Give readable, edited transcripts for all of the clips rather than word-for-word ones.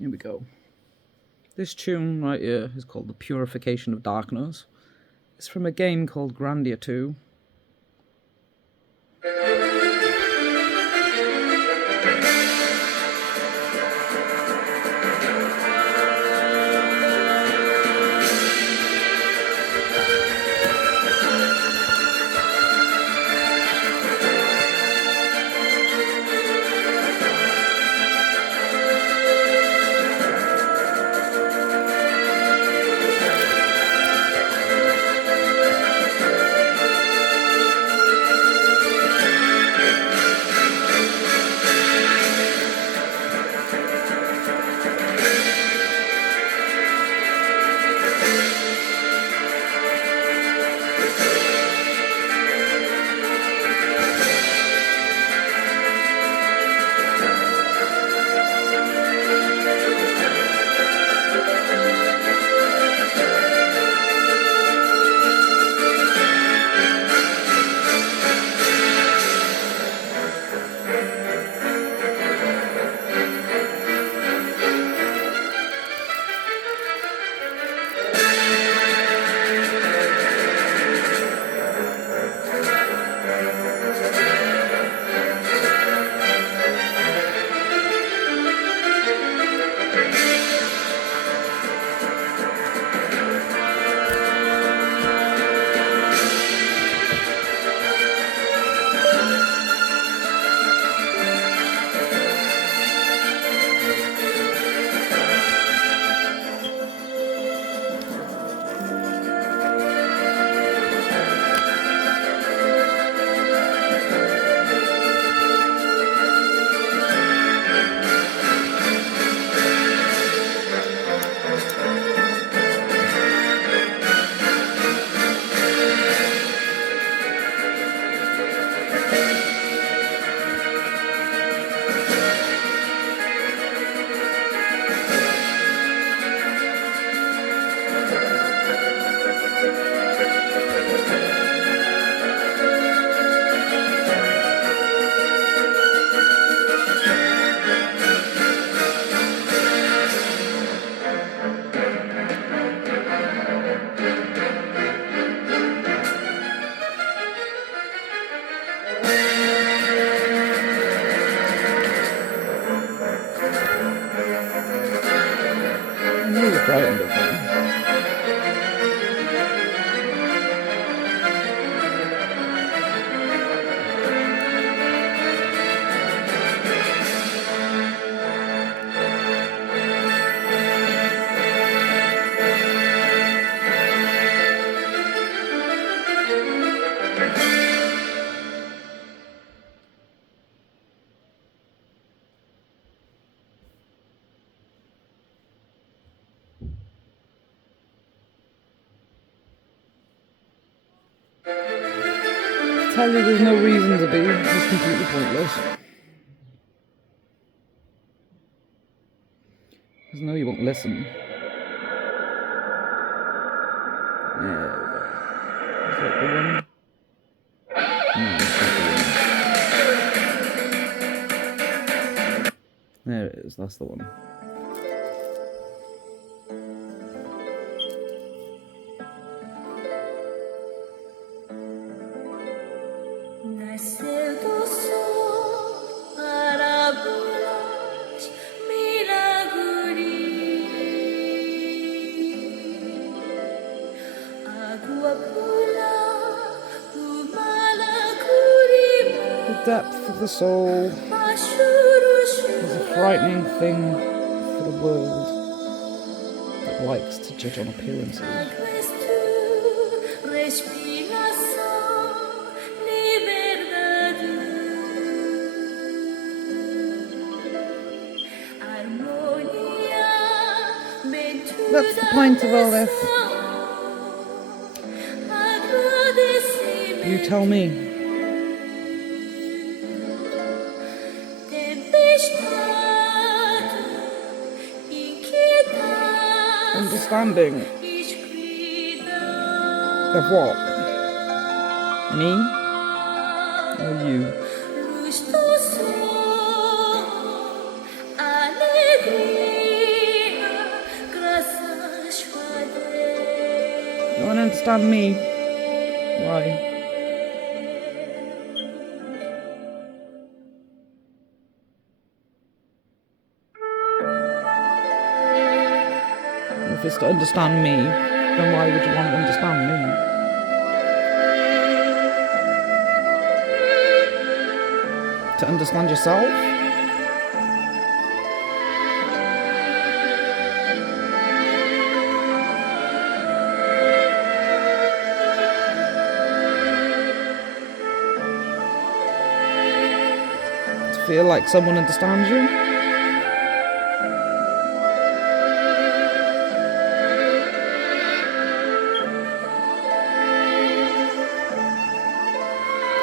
Here we go. This tune right here is called The Purification of Darkness. It's from a game called Grandia 2. I'm really frightened of them. Tell you there's no reason to be, it's completely pointless. Because no, you won't listen. There we go. Is that the one? No, that's not the one. There it is, that's the one. The depth of the soul is a frightening thing for the world that likes to judge on appearances. That's the point of all this. You tell me. Understanding of what? Me or you? Don't understand me. Why? If it's to understand me, then why would you want to understand me? To understand yourself? To feel like someone understands you?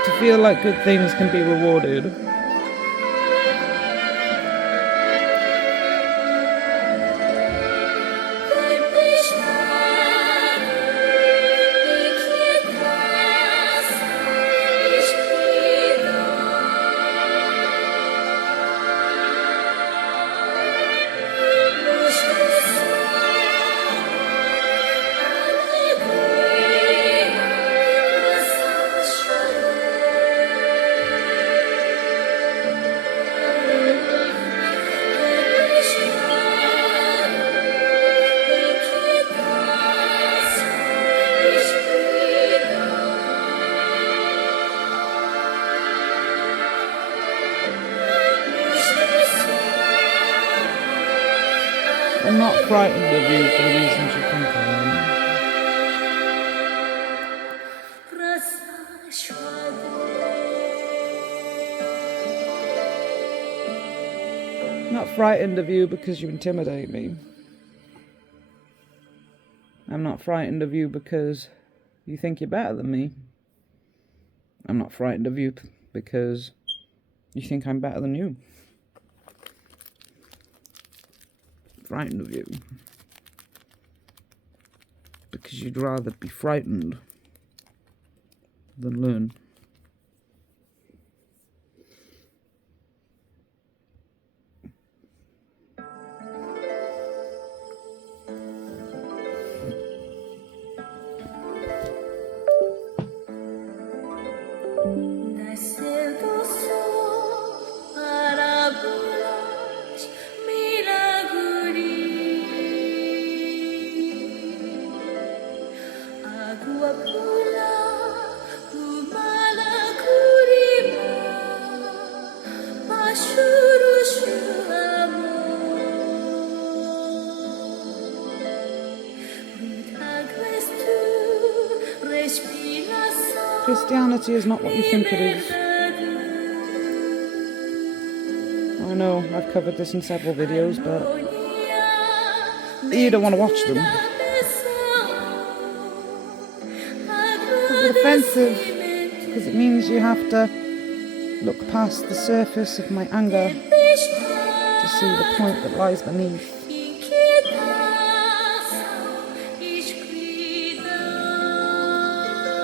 To feel like good things can be rewarded. I'm not frightened of you for the reasons you think I am. I'm not frightened of you because you intimidate me. I'm not frightened of you because you think you're better than me. I'm not frightened of you because you think I'm better than you. Frightened of you because you'd rather be frightened than learn. Christianity is not what you think it is. I know, I've covered this in several videos, but you don't want to watch them. It's offensive, because it means you have to look past the surface of my anger to see the point that lies beneath.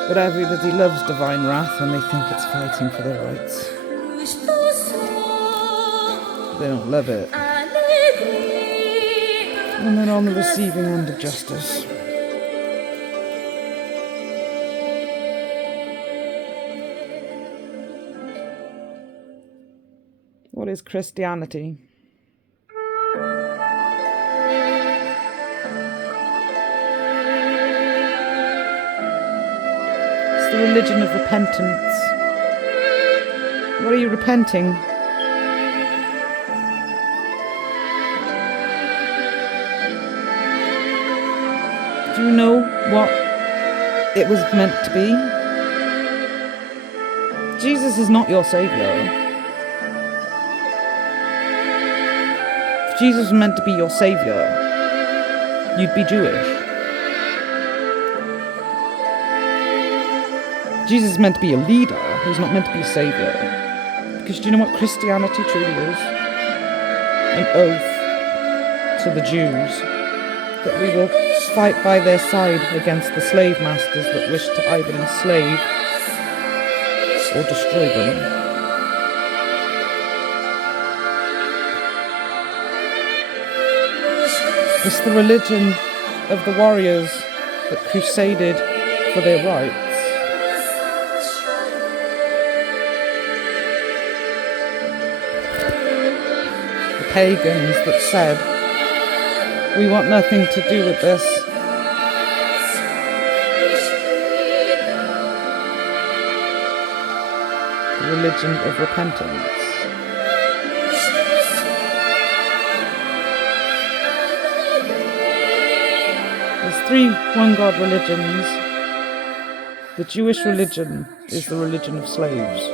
But everybody loves divine wrath when they think it's fighting for their rights. They don't love it when they're on the receiving end of justice. What is Christianity? The religion of repentance. What are you repenting? Do you know what it was meant to be? Jesus is not your saviour. If Jesus was meant to be your saviour, you'd be Jewish. Jesus is meant to be a leader, he's not meant to be a saviour. Because do you know what Christianity truly is? An oath to the Jews that we will fight by their side against the slave masters that wish to either enslave or destroy them. It's the religion of the warriors that crusaded for their rights. The pagans that said, we want nothing to do with this. The religion of repentance. There's 3 one-God religions. The Jewish religion is the religion of slaves.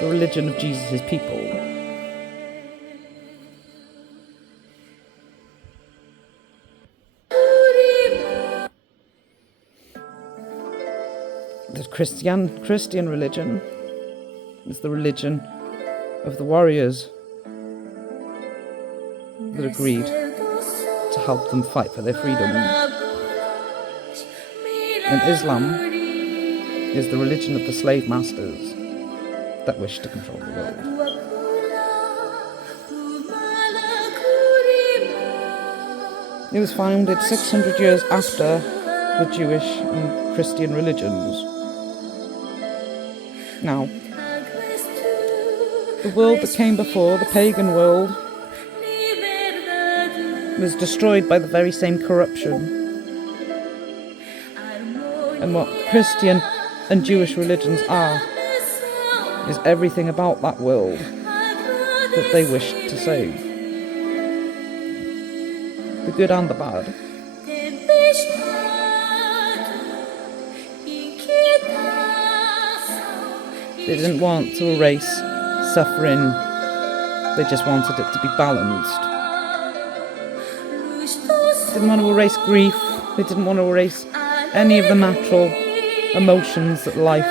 The religion of Jesus' people. The Christian religion is the religion of the warriors that agreed to help them fight for their freedom. And Islam is the religion of the slave masters that wish to control the world. It was founded 600 years after the Jewish and Christian religions. Now, the world that came before, the pagan world, was destroyed by the very same corruption. And what Christian and Jewish religions are is everything about that world that they wish to save. The good and the bad. They didn't want to erase suffering, they just wanted it to be balanced. They didn't want to erase grief, they didn't want to erase any of the natural emotions that life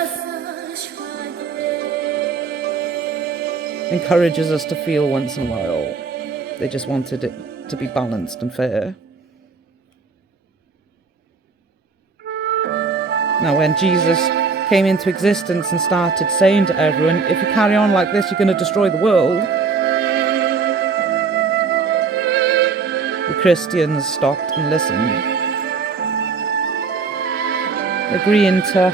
encourages us to feel once in a while. They just wanted it to be balanced and fair. Now, when Jesus came into existence and started saying to everyone, if you carry on like this, you're going to destroy the world, the Christians stopped and listened, agreeing to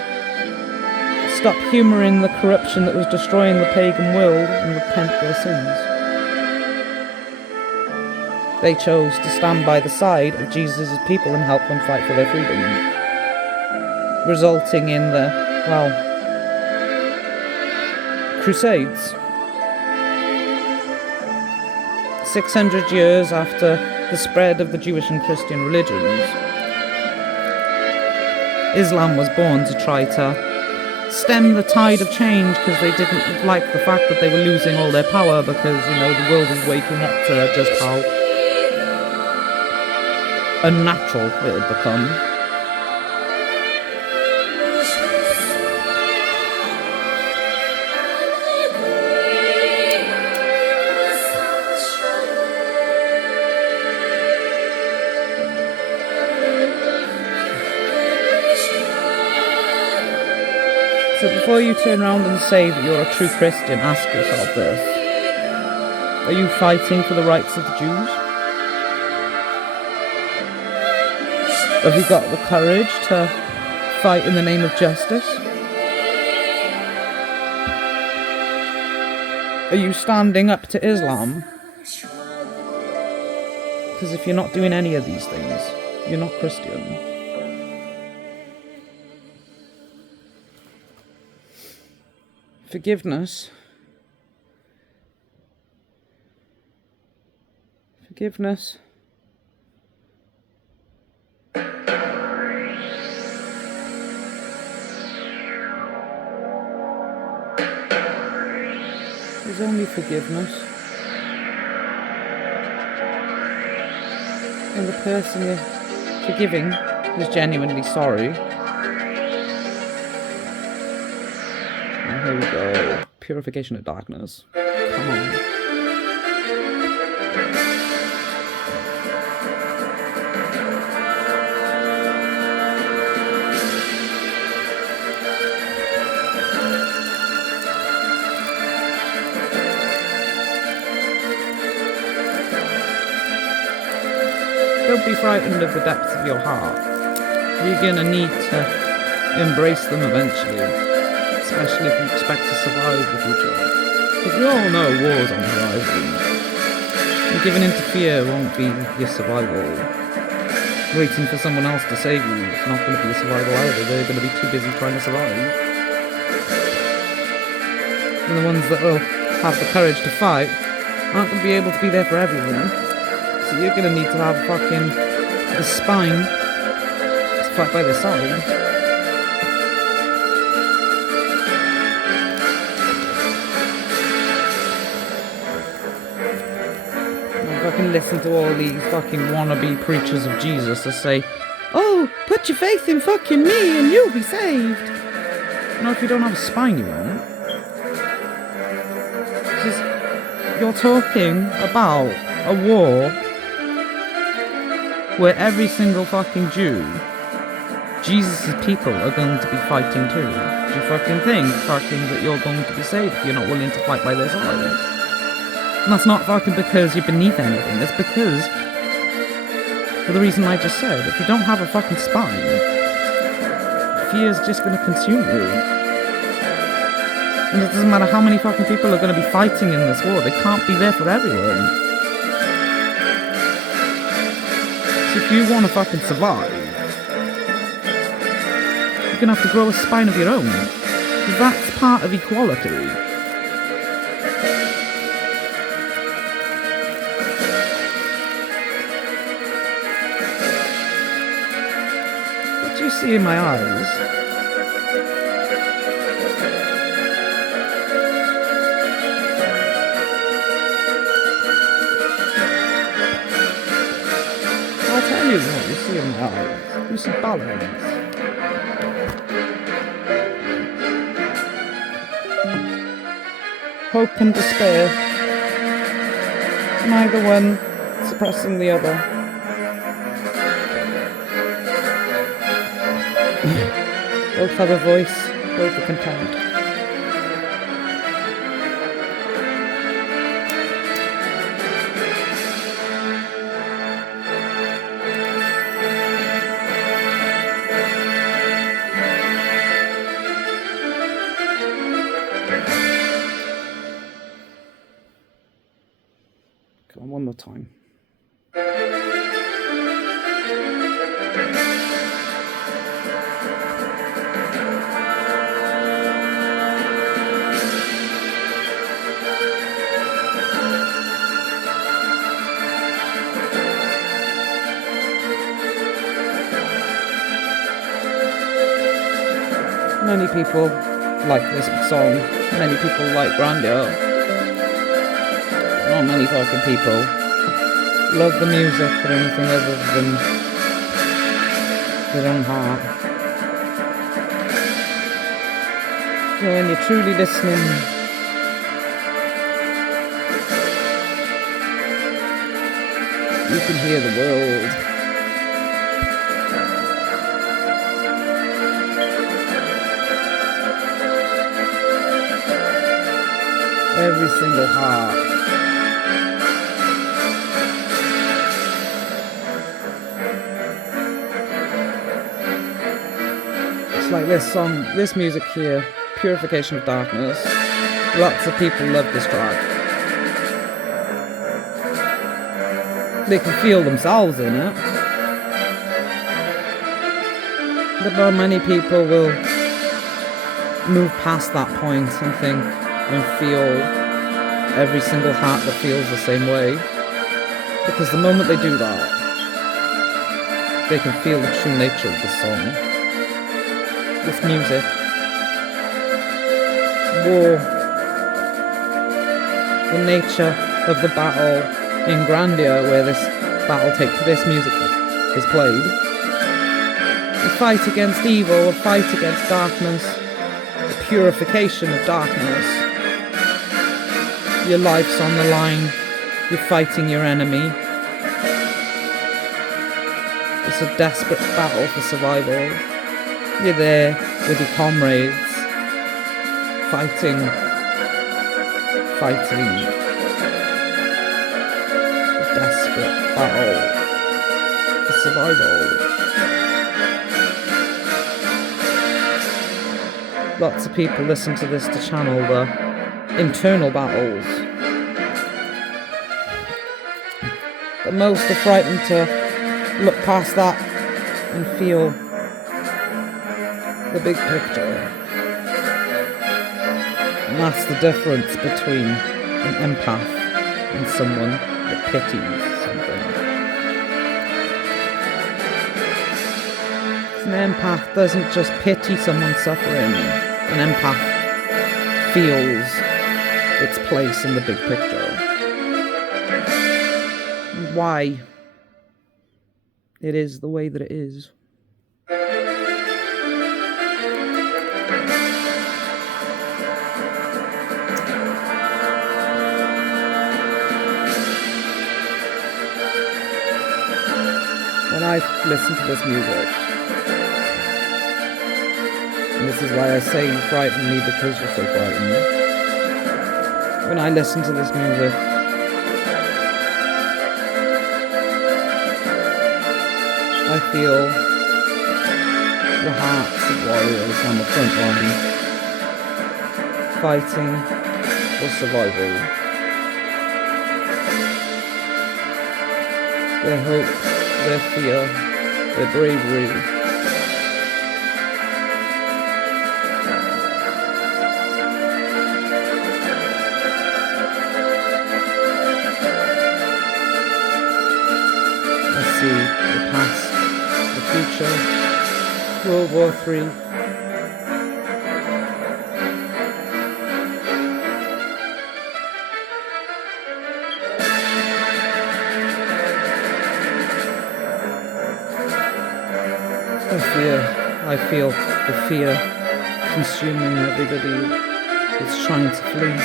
stop humouring the corruption that was destroying the pagan world and repent their sins. They chose to stand by the side of Jesus' people and help them fight for their freedom, resulting in the, Crusades. 600 years after the spread of the Jewish and Christian religions, Islam was born to try to stem the tide of change, because they didn't like the fact that they were losing all their power, because, the world was waking up to just how unnatural it had become. So before you turn around and say that you're a true Christian, ask yourself this. Are you fighting for the rights of the Jews? Have you got the courage to fight in the name of justice? Are you standing up to Islam? Because if you're not doing any of these things, you're not Christian. Forgiveness is only forgiveness. And the person you're forgiving is genuinely sorry. And here we go. Purification of darkness. Come on. Don't be frightened of the depths of your heart. You're gonna need to embrace them eventually, especially if you expect to survive the future. Because we all know war's on the horizon. And giving in to fear won't be your survival. Waiting for someone else to save you is not going to be your survival either. They're going to be too busy trying to survive. And the ones that will have the courage to fight aren't going to be able to be there for everyone. So you're going to need to have fucking the spine to fight by their side. Fucking listen to all these fucking wannabe preachers of Jesus that say, oh, put your faith in fucking me and you'll be saved. You know, if you don't have a spine, you won't. You're talking about a war where every single fucking Jew, Jesus' people, are going to be fighting too. Do you fucking think that you're going to be saved if you're not willing to fight by their side? And that's not fucking because you're beneath anything, it's because, for the reason I just said, if you don't have a fucking spine, fear's just gonna consume you. And it doesn't matter how many fucking people are gonna be fighting in this war, they can't be there for everyone. So if you wanna fucking survive, you're gonna have to grow a spine of your own. Because that's part of equality. See in my eyes. I'll tell you what you see in my eyes. You see balance. Hope and despair. Neither one suppressing the other. Both have a voice, both are content. Come on, one more time. Many people like this song. Many people like Grandeur. Not many fucking people love the music for anything other than their own heart. You know, when you're truly listening, you can hear the world. Every single heart. It's like this song, this music here, Purification of Darkness. Lots of people love this track. They can feel themselves in it. But not many people will move past that point and think and feel every single heart that feels the same way. Because the moment they do that, they can feel the true nature of the song. This music. War. The nature of the battle in Grandeur, where this music is played. A fight against evil, a fight against darkness, the purification of darkness. Your life's on the line, you're fighting your enemy. It's a desperate battle for survival. You're there with your comrades, fighting. A desperate battle survival. Lots of people listen to this to channel the internal battles. But most are frightened to look past that and feel the big picture. And that's the difference between an empath and someone that pities something. An empath doesn't just pity someone suffering. An empath feels its place in the big picture. And why it is the way that it is. When I listen to this music, and this is why I say you frighten me, because you're so frightened. When I listen to this music, I feel the hearts of warriors on the front line, fighting for survival. Their hope, their fear, their bravery. I see the past, the future, World War III. I feel the fear consuming everybody that's trying to flee.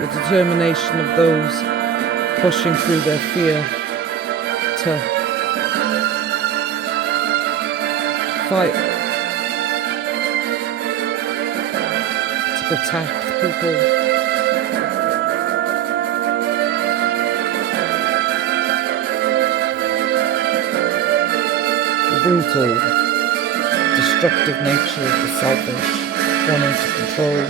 The determination of those pushing through their fear to fight, to protect people. Brutal, destructive nature of the selfish, wanting to control.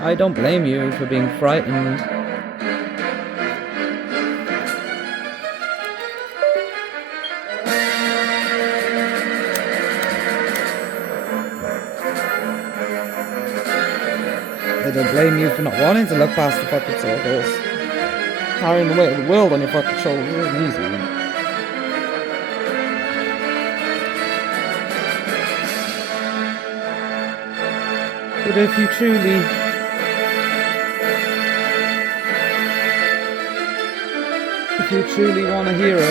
I don't blame you for being frightened. I don't blame you for not wanting to look past the fucking circles. Carrying the weight of the world on your fucking shoulders isn't easy. But if you truly want a hero,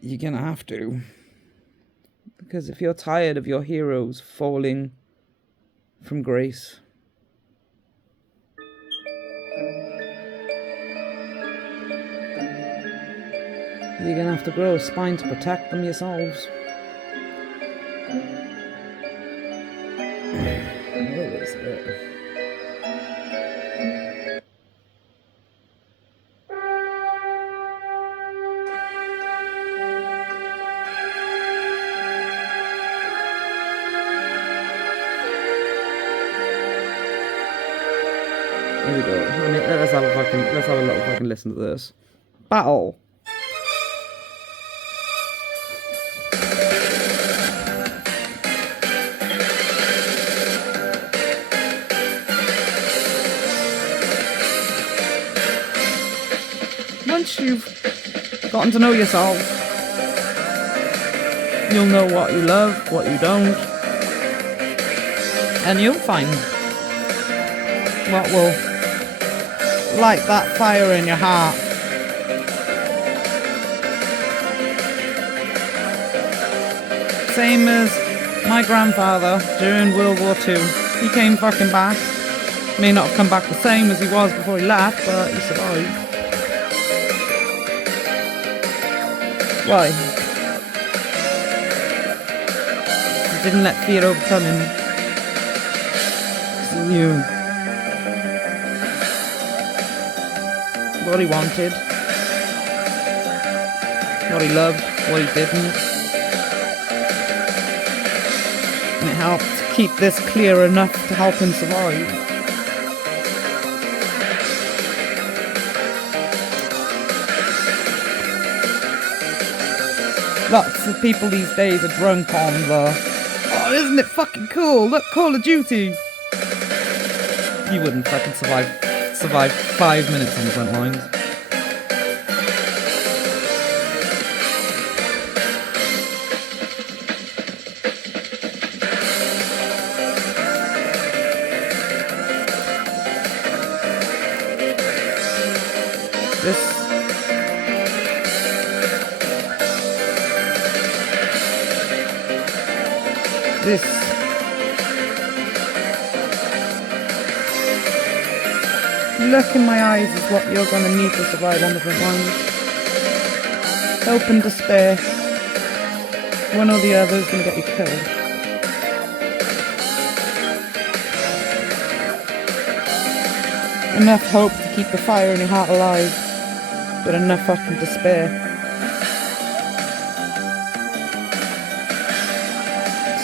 you're gonna have to. Because if you're tired of your heroes falling from grace, you're gonna have to grow a spine to protect them yourselves. What is it? Here we go. Let's have a little fucking listen to this. Battle. Once you've gotten to know yourself, you'll know what you love, what you don't, and you'll find what will light that fire in your heart Same as my grandfather during World War II. He came fucking back. May not have come back the same as he was before he left, but he survived. Why? He didn't let fear overcome him. Because he knew what he wanted, what he loved, what he didn't. And it helped keep this clear enough to help him survive. Lots of people these days are drunk on the, oh, isn't it fucking cool? Look, Call of Duty. You wouldn't fucking survive 5 minutes on the front lines. This look in my eyes is what you're going to need to survive on the front lines. Hope and despair. One or the other is going to get you killed. Enough hope to keep the fire in your heart alive, but enough fucking despair.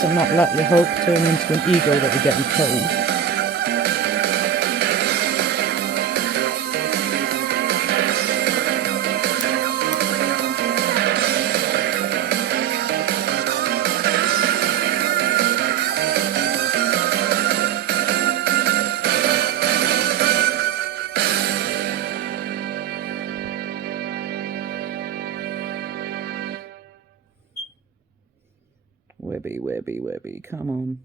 So not let your hope turn into an ego that will get you killed. Webby, come on.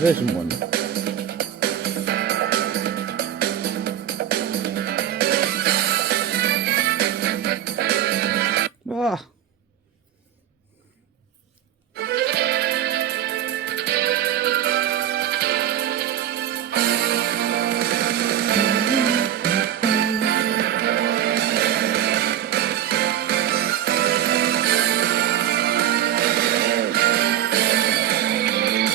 Version 1. Ah.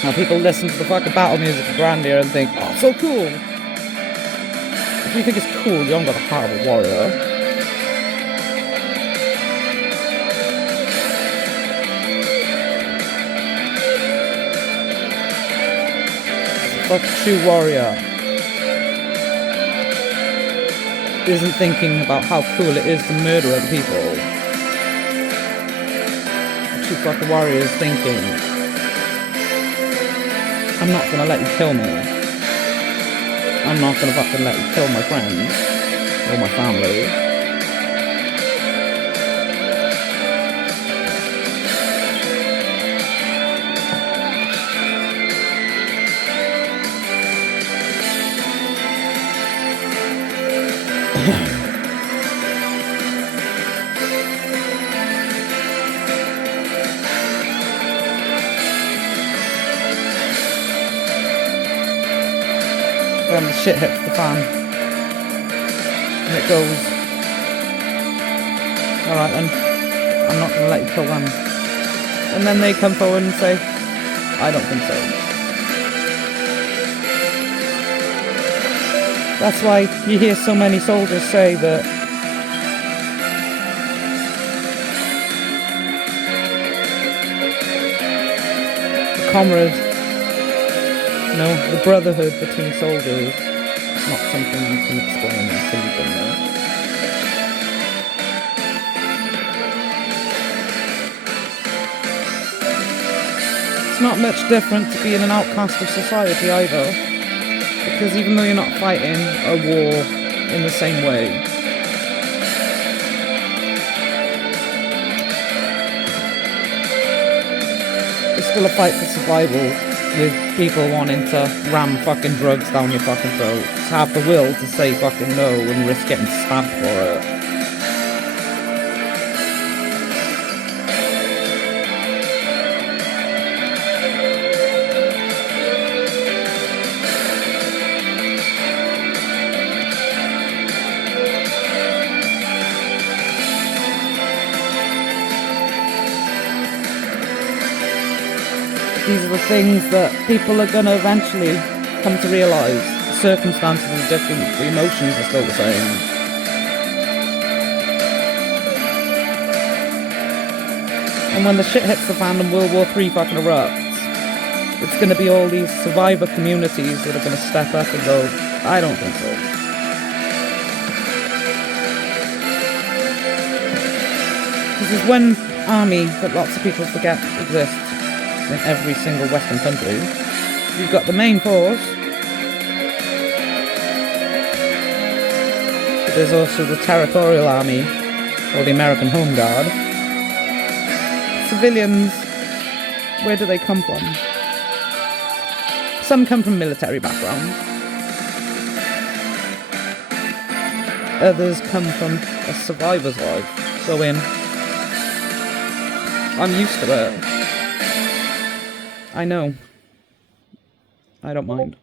Now people listen to the fucking battle music of Grandia and think, oh, so cool. If you think it's cool, you haven't got the heart of a warrior. The fucking true warrior isn't thinking about how cool it is to murder other people. The true fucking warrior is thinking, I'm not gonna let you kill me. I'm not gonna fucking let you kill my friends or my family. When the shit hits the fan and it goes, alright then, I'm not gonna let you kill them. And then they come forward and say, I don't think so. That's why you hear so many soldiers say that the comrade, the brotherhood between soldiers is not something you can explain until you've been there. It's not much different to being an outcast of society either, because even though you're not fighting a war in the same way, it's still a fight for survival. With people wanting to ram fucking drugs down your fucking throat, to have the will to say fucking no and risk getting stabbed for it. these are the things that people are gonna eventually come to realise. The circumstances are different, the emotions are still the same. And when the shit hits the fan and World War III fucking erupts, it's going to be all these survivor communities that are going to step up and go, I don't think so. Because there's one army that lots of people forget exists in every single Western country. You've got the main force. But there's also the Territorial Army, or the American Home Guard. Civilians, where do they come from? Some come from military backgrounds. Others come from a survivor's life. Go in. I'm used to it. I know. I don't mind.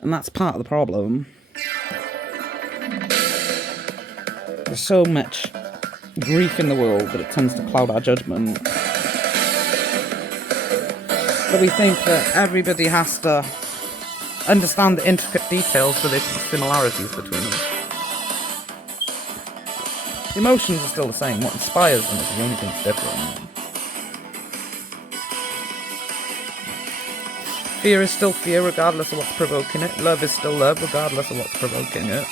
And that's part of the problem. There's so much grief in the world that it tends to cloud our judgment. But we think that everybody has to understand the intricate details for the similarities between them. The emotions are still the same. What inspires them is the only thing that's different. Fear is still fear, regardless of what's provoking it. Love is still love, regardless of what's provoking it.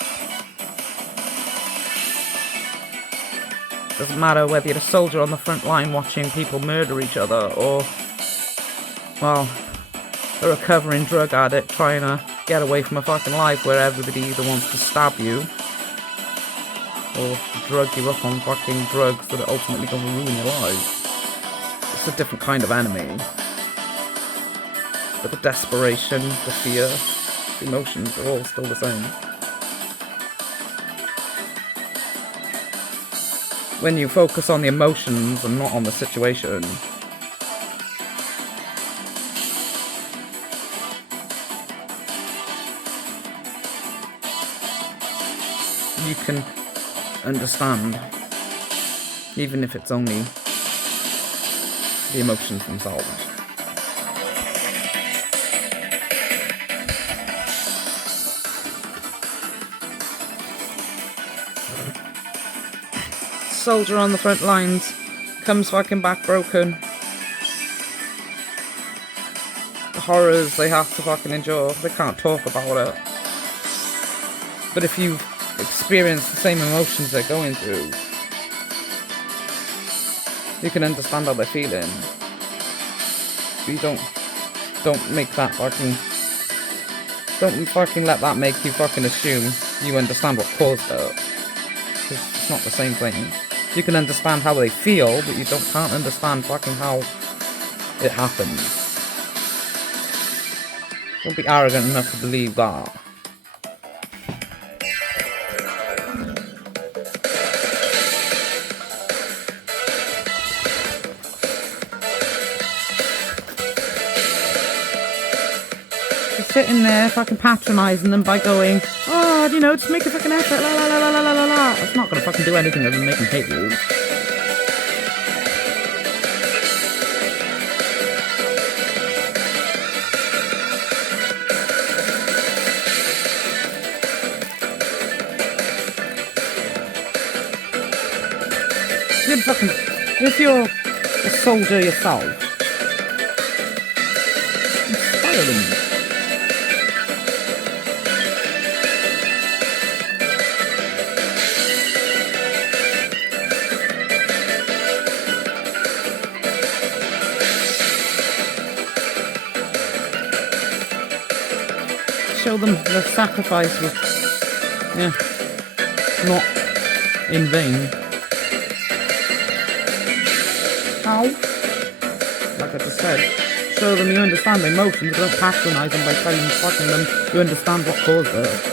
Doesn't matter whether you're a soldier on the front line watching people murder each other, or, well, a recovering drug addict trying to get away from a fucking life where everybody either wants to stab you or drug you up on fucking drugs that are ultimately going to ruin your life. It's a different kind of enemy. But the desperation, the fear, the emotions are all still the same. When you focus on the emotions and not on the situation, you can understand, even if it's only the emotions themselves. Soldier on the front lines comes fucking back broken. The horrors they have to fucking endure, they can't talk about it. But if you've experienced the same emotions they're going through, you can understand how they're feeling. But you don't make that fucking, don't fucking let that make you fucking assume you understand what caused it. Because it's not the same thing. You can understand how they feel, but you can't understand fucking how it happened. Don't be arrogant enough to believe that. You're sitting there fucking patronising them by going, oh, you know, just make a fucking effort, la la la la la la la. That's not gonna fucking do anything other than make them hate you. If you're a soldier yourself, inspire them. Show them the sacrifice was, not in vain. How? Like I just said, show them you understand the emotions, don't patronise them by telling fucking them you understand what caused it.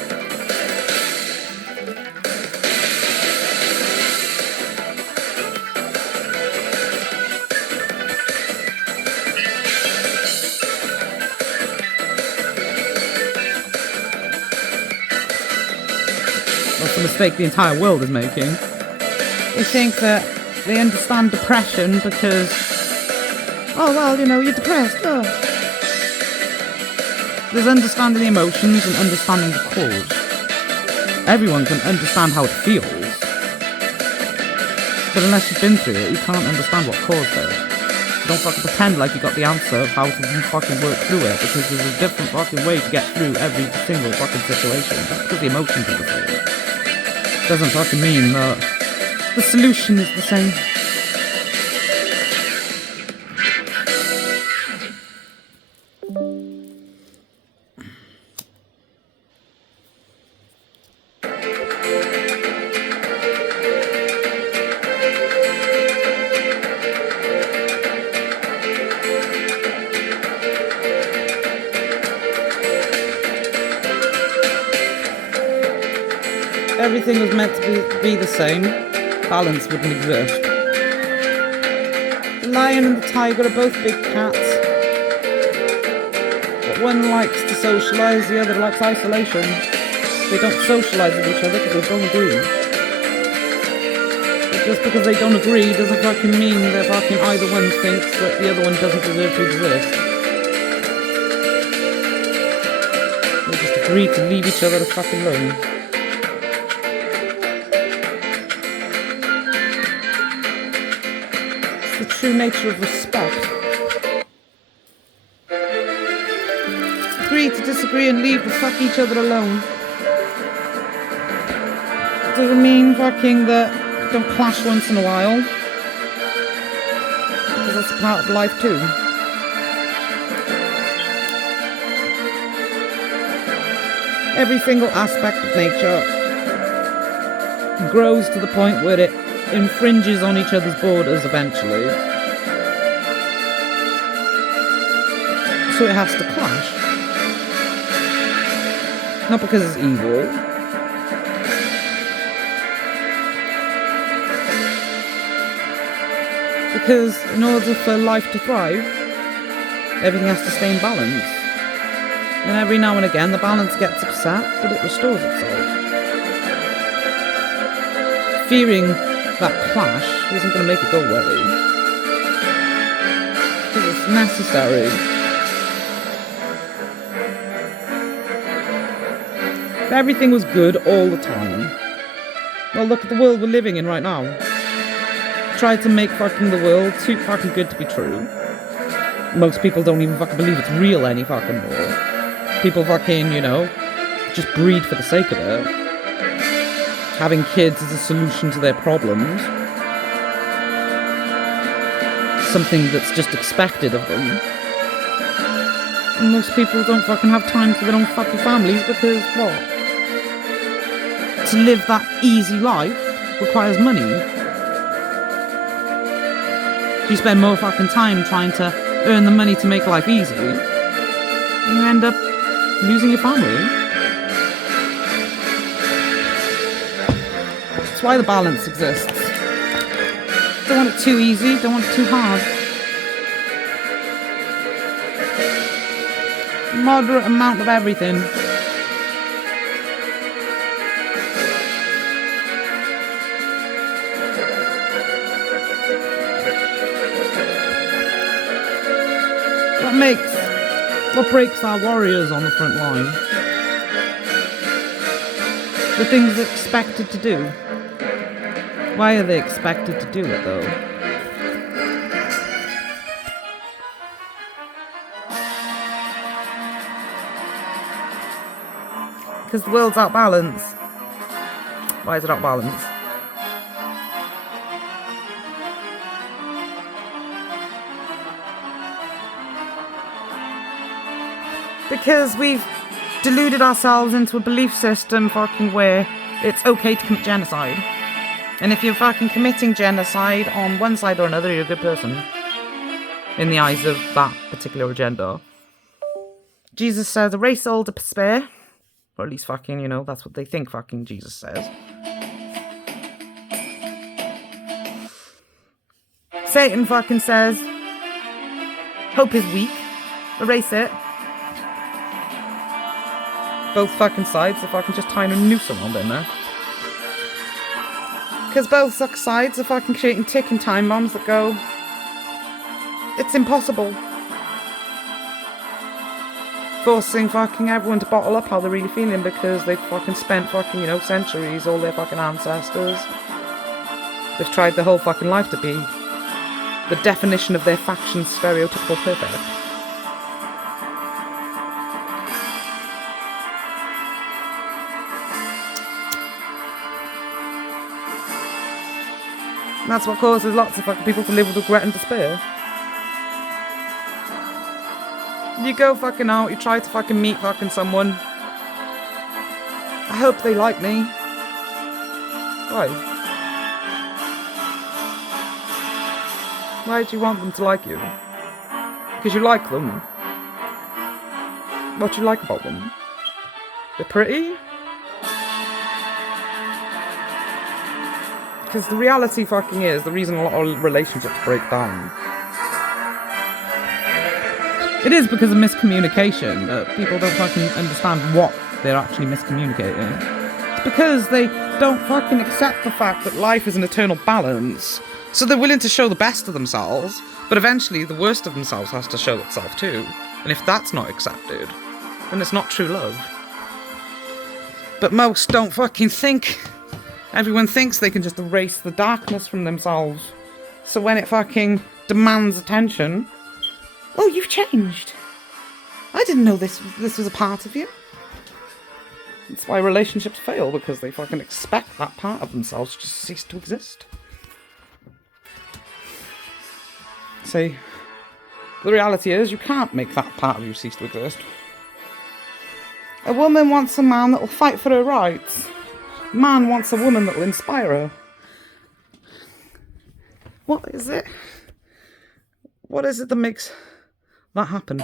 That's the mistake the entire world is making. They think that they understand depression because, oh, well, you know, you're depressed, oh. There's understanding the emotions and understanding the cause. Everyone can understand how it feels. But unless you've been through it, you can't understand what caused it. Don't fucking pretend like you got the answer of how to fucking work through it, because there's a different fucking way to get through every single fucking situation. That's because the emotions are the same. Doesn't fucking mean that the solution is the same. Everything was meant to be the same, balance wouldn't exist. The lion and the tiger are both big cats, but one likes to socialise, the other likes isolation. They don't socialise with each other because they don't agree. But just because they don't agree doesn't fucking mean that fucking either one thinks that the other one doesn't deserve to exist. They just agree to leave each other fucking alone. The true nature of respect. Agree to disagree and leave the fuck each other alone. Doesn't mean fucking that don't clash once in a while. Because that's a part of life too. Every single aspect of nature grows to the point where it infringes on each other's borders eventually. So it has to clash. Not because it's evil. Because in order for life to thrive, everything has to stay in balance. And every now and again the balance gets upset, but it restores itself. Fearing that clash isn't going to make it go away. Because it's necessary. If everything was good all the time, well, look at the world we're living in right now. Try to make fucking the world too fucking good to be true. Most people don't even fucking believe it's real any fucking more. People fucking, you know, just breed for the sake of it. Having kids is a solution to their problems. Something that's just expected of them. And most people don't fucking have time for their own fucking families because, what? To live that easy life requires money. You spend more fucking time trying to earn the money to make life easy, and you end up losing your family. That's why the balance exists. Don't want it too easy, don't want it too hard. Moderate amount of everything. What breaks our warriors on the front line? The things they're expected to do. Why are they expected to do it, though? Because the world's out of balance. Why is it out of balance? Because we've deluded ourselves into a belief system fucking where it's okay to commit genocide. And if you're fucking committing genocide on one side or another, you're a good person. In the eyes of that particular agenda. Jesus says, erase all despair. Or at least fucking, you know, that's what they think fucking Jesus says. Satan fucking says, hope is weak. Erase it. Both fucking sides are fucking just tying a noose around in there. Because both sides are fucking creating ticking time bombs that go, it's impossible. Forcing fucking everyone to bottle up how they're really feeling because they've fucking spent fucking, centuries, all their fucking ancestors. They've tried their whole fucking life to be the definition of their faction's stereotypical perfect. And that's what causes lots of fucking people to live with regret and despair. You go fucking out, you try to fucking meet fucking someone. I hope they like me. Why? Why do you want them to like you? Because you like them. What do you like about them? They're pretty? Because the reality fucking is, the reason a lot of relationships break down, it is because of miscommunication. People don't fucking understand what they're actually miscommunicating. It's because they don't fucking accept the fact that life is an eternal balance. So they're willing to show the best of themselves, but eventually the worst of themselves has to show itself too. And if that's not accepted, then it's not true love. But most don't fucking think. Everyone thinks they can just erase the darkness from themselves. So when it fucking demands attention, oh, you've changed. I didn't know this was a part of you. That's why relationships fail, because they fucking expect that part of themselves to just cease to exist. See, the reality is you can't make that part of you cease to exist. A woman wants a man that will fight for her rights. A man wants a woman that will inspire her. What is it? What is it that makes that happen?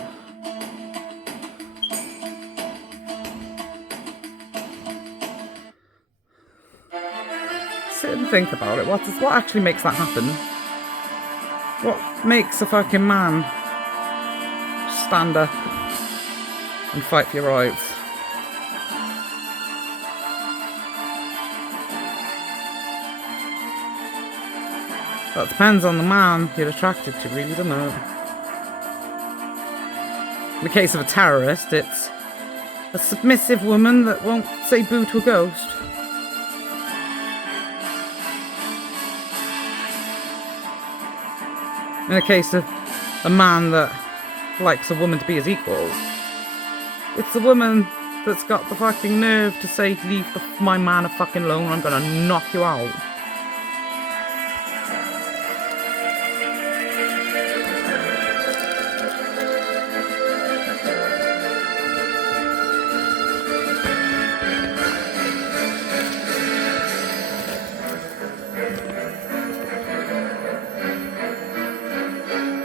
Sit and think about it. What actually makes that happen? What makes a fucking man stand up and fight for your rights? That depends on the man you're attracted to, really, doesn't it? In the case of a terrorist, it's a submissive woman that won't say boo to a ghost. In the case of a man that likes a woman to be his equal, it's the woman that's got the fucking nerve to say, leave my man a fucking alone or I'm gonna knock you out.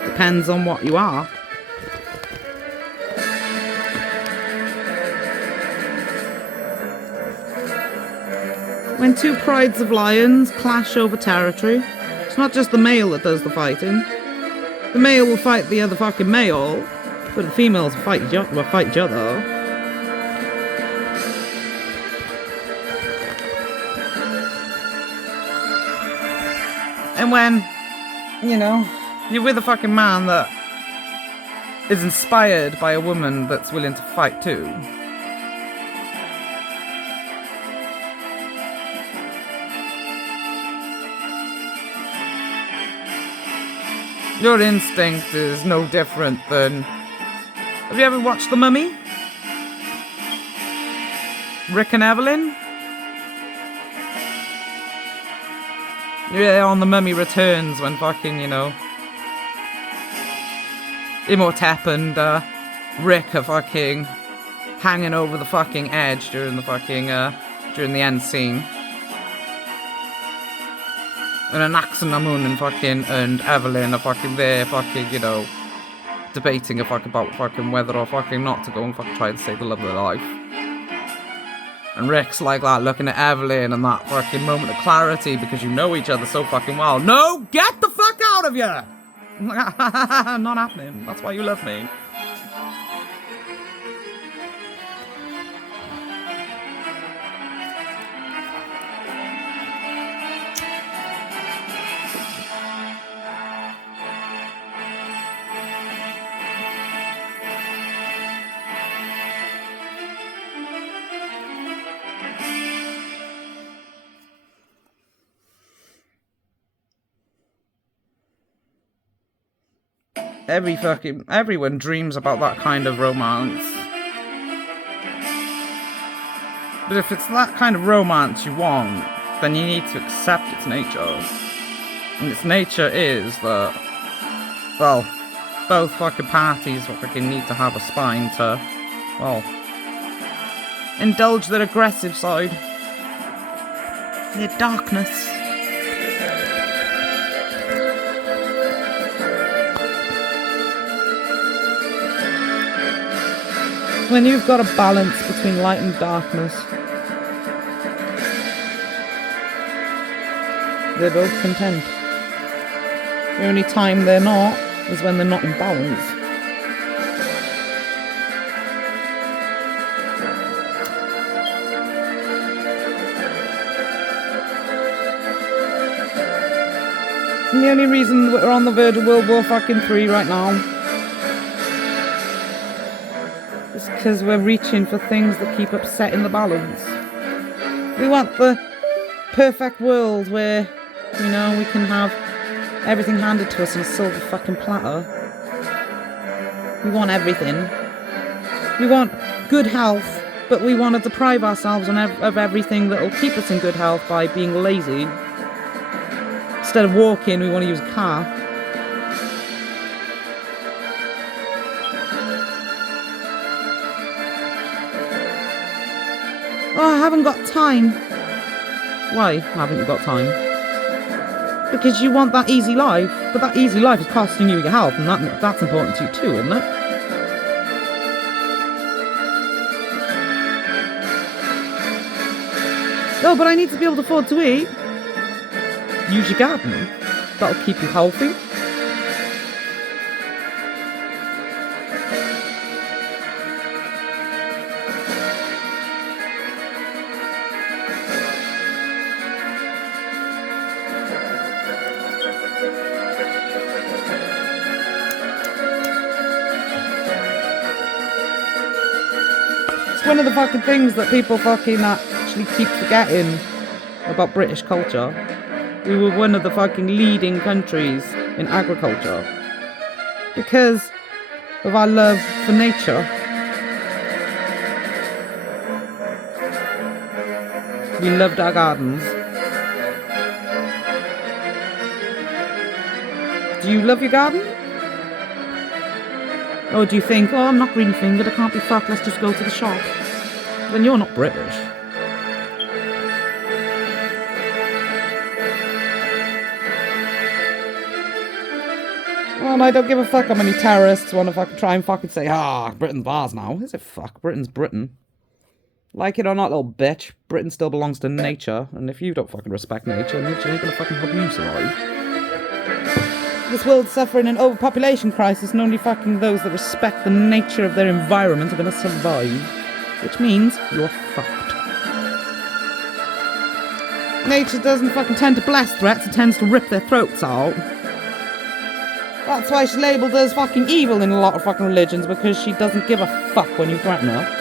Depends on what you are. When two prides of lions clash over territory, it's not just the male that does the fighting. The male will fight the other fucking male, but the females will fight each other. And when, you're with a fucking man that is inspired by a woman that's willing to fight too, your instinct is no different than... Have you ever watched The Mummy? Rick and Evelyn? Yeah, on The Mummy Returns when fucking, Imhotep and Rick are fucking hanging over the fucking edge during the fucking, during the end scene. And Anaxunamun and Evelyn are fucking there, fucking, debating about fucking whether or fucking not to go and fucking try to save the love of their life. And Rick's like that, looking at Evelyn and that fucking moment of clarity because you know each other so fucking well. No, get the fuck out of here! Not happening. That's why you love me. everyone dreams about that kind of romance. But if it's that kind of romance you want, then you need to accept its nature. And its nature is that, well, both fucking parties fucking need to have a spine to, well, indulge their aggressive side. Their darkness. When you've got a balance between light and darkness, they're both content. The only time they're not is when they're not in balance. And the only reason we're on the verge of World War fucking 3 right now is because we're reaching for things that keep upsetting the balance. We want the perfect world where, you know, we can have everything handed to us on a silver fucking platter. We want everything. We want good health, but we want to deprive ourselves of everything that will keep us in good health by being lazy. Instead of walking, we want to use a car. Oh, I haven't got time. Why haven't you got time? Because you want that easy life, but that easy life is costing you your health, and that's important to you too, isn't it? Oh, but I need to be able to afford to eat. Use your garden. That'll keep you healthy. It's one of the fucking things that people fucking actually keep forgetting about British culture. We were one of the fucking leading countries in agriculture because of our love for nature. We loved our gardens. Do you love your garden? Or do you think, oh, I'm not green fingered, I can't be fucked, let's just go to the shop? Then you're not British. And I don't give a fuck how many terrorists want to fucking try and fucking say, Britain's ours now. Is it fuck? Britain's Britain. Like it or not, little bitch, Britain still belongs to nature, and if you don't fucking respect nature, nature ain't gonna fucking help you survive. This world's suffering an overpopulation crisis, and only fucking those that respect the nature of their environment are gonna survive. Which means you're fucked. Nature doesn't fucking tend to bless threats, it tends to rip their throats out. That's why she's labelled as fucking evil in a lot of fucking religions, because she doesn't give a fuck when you threaten her.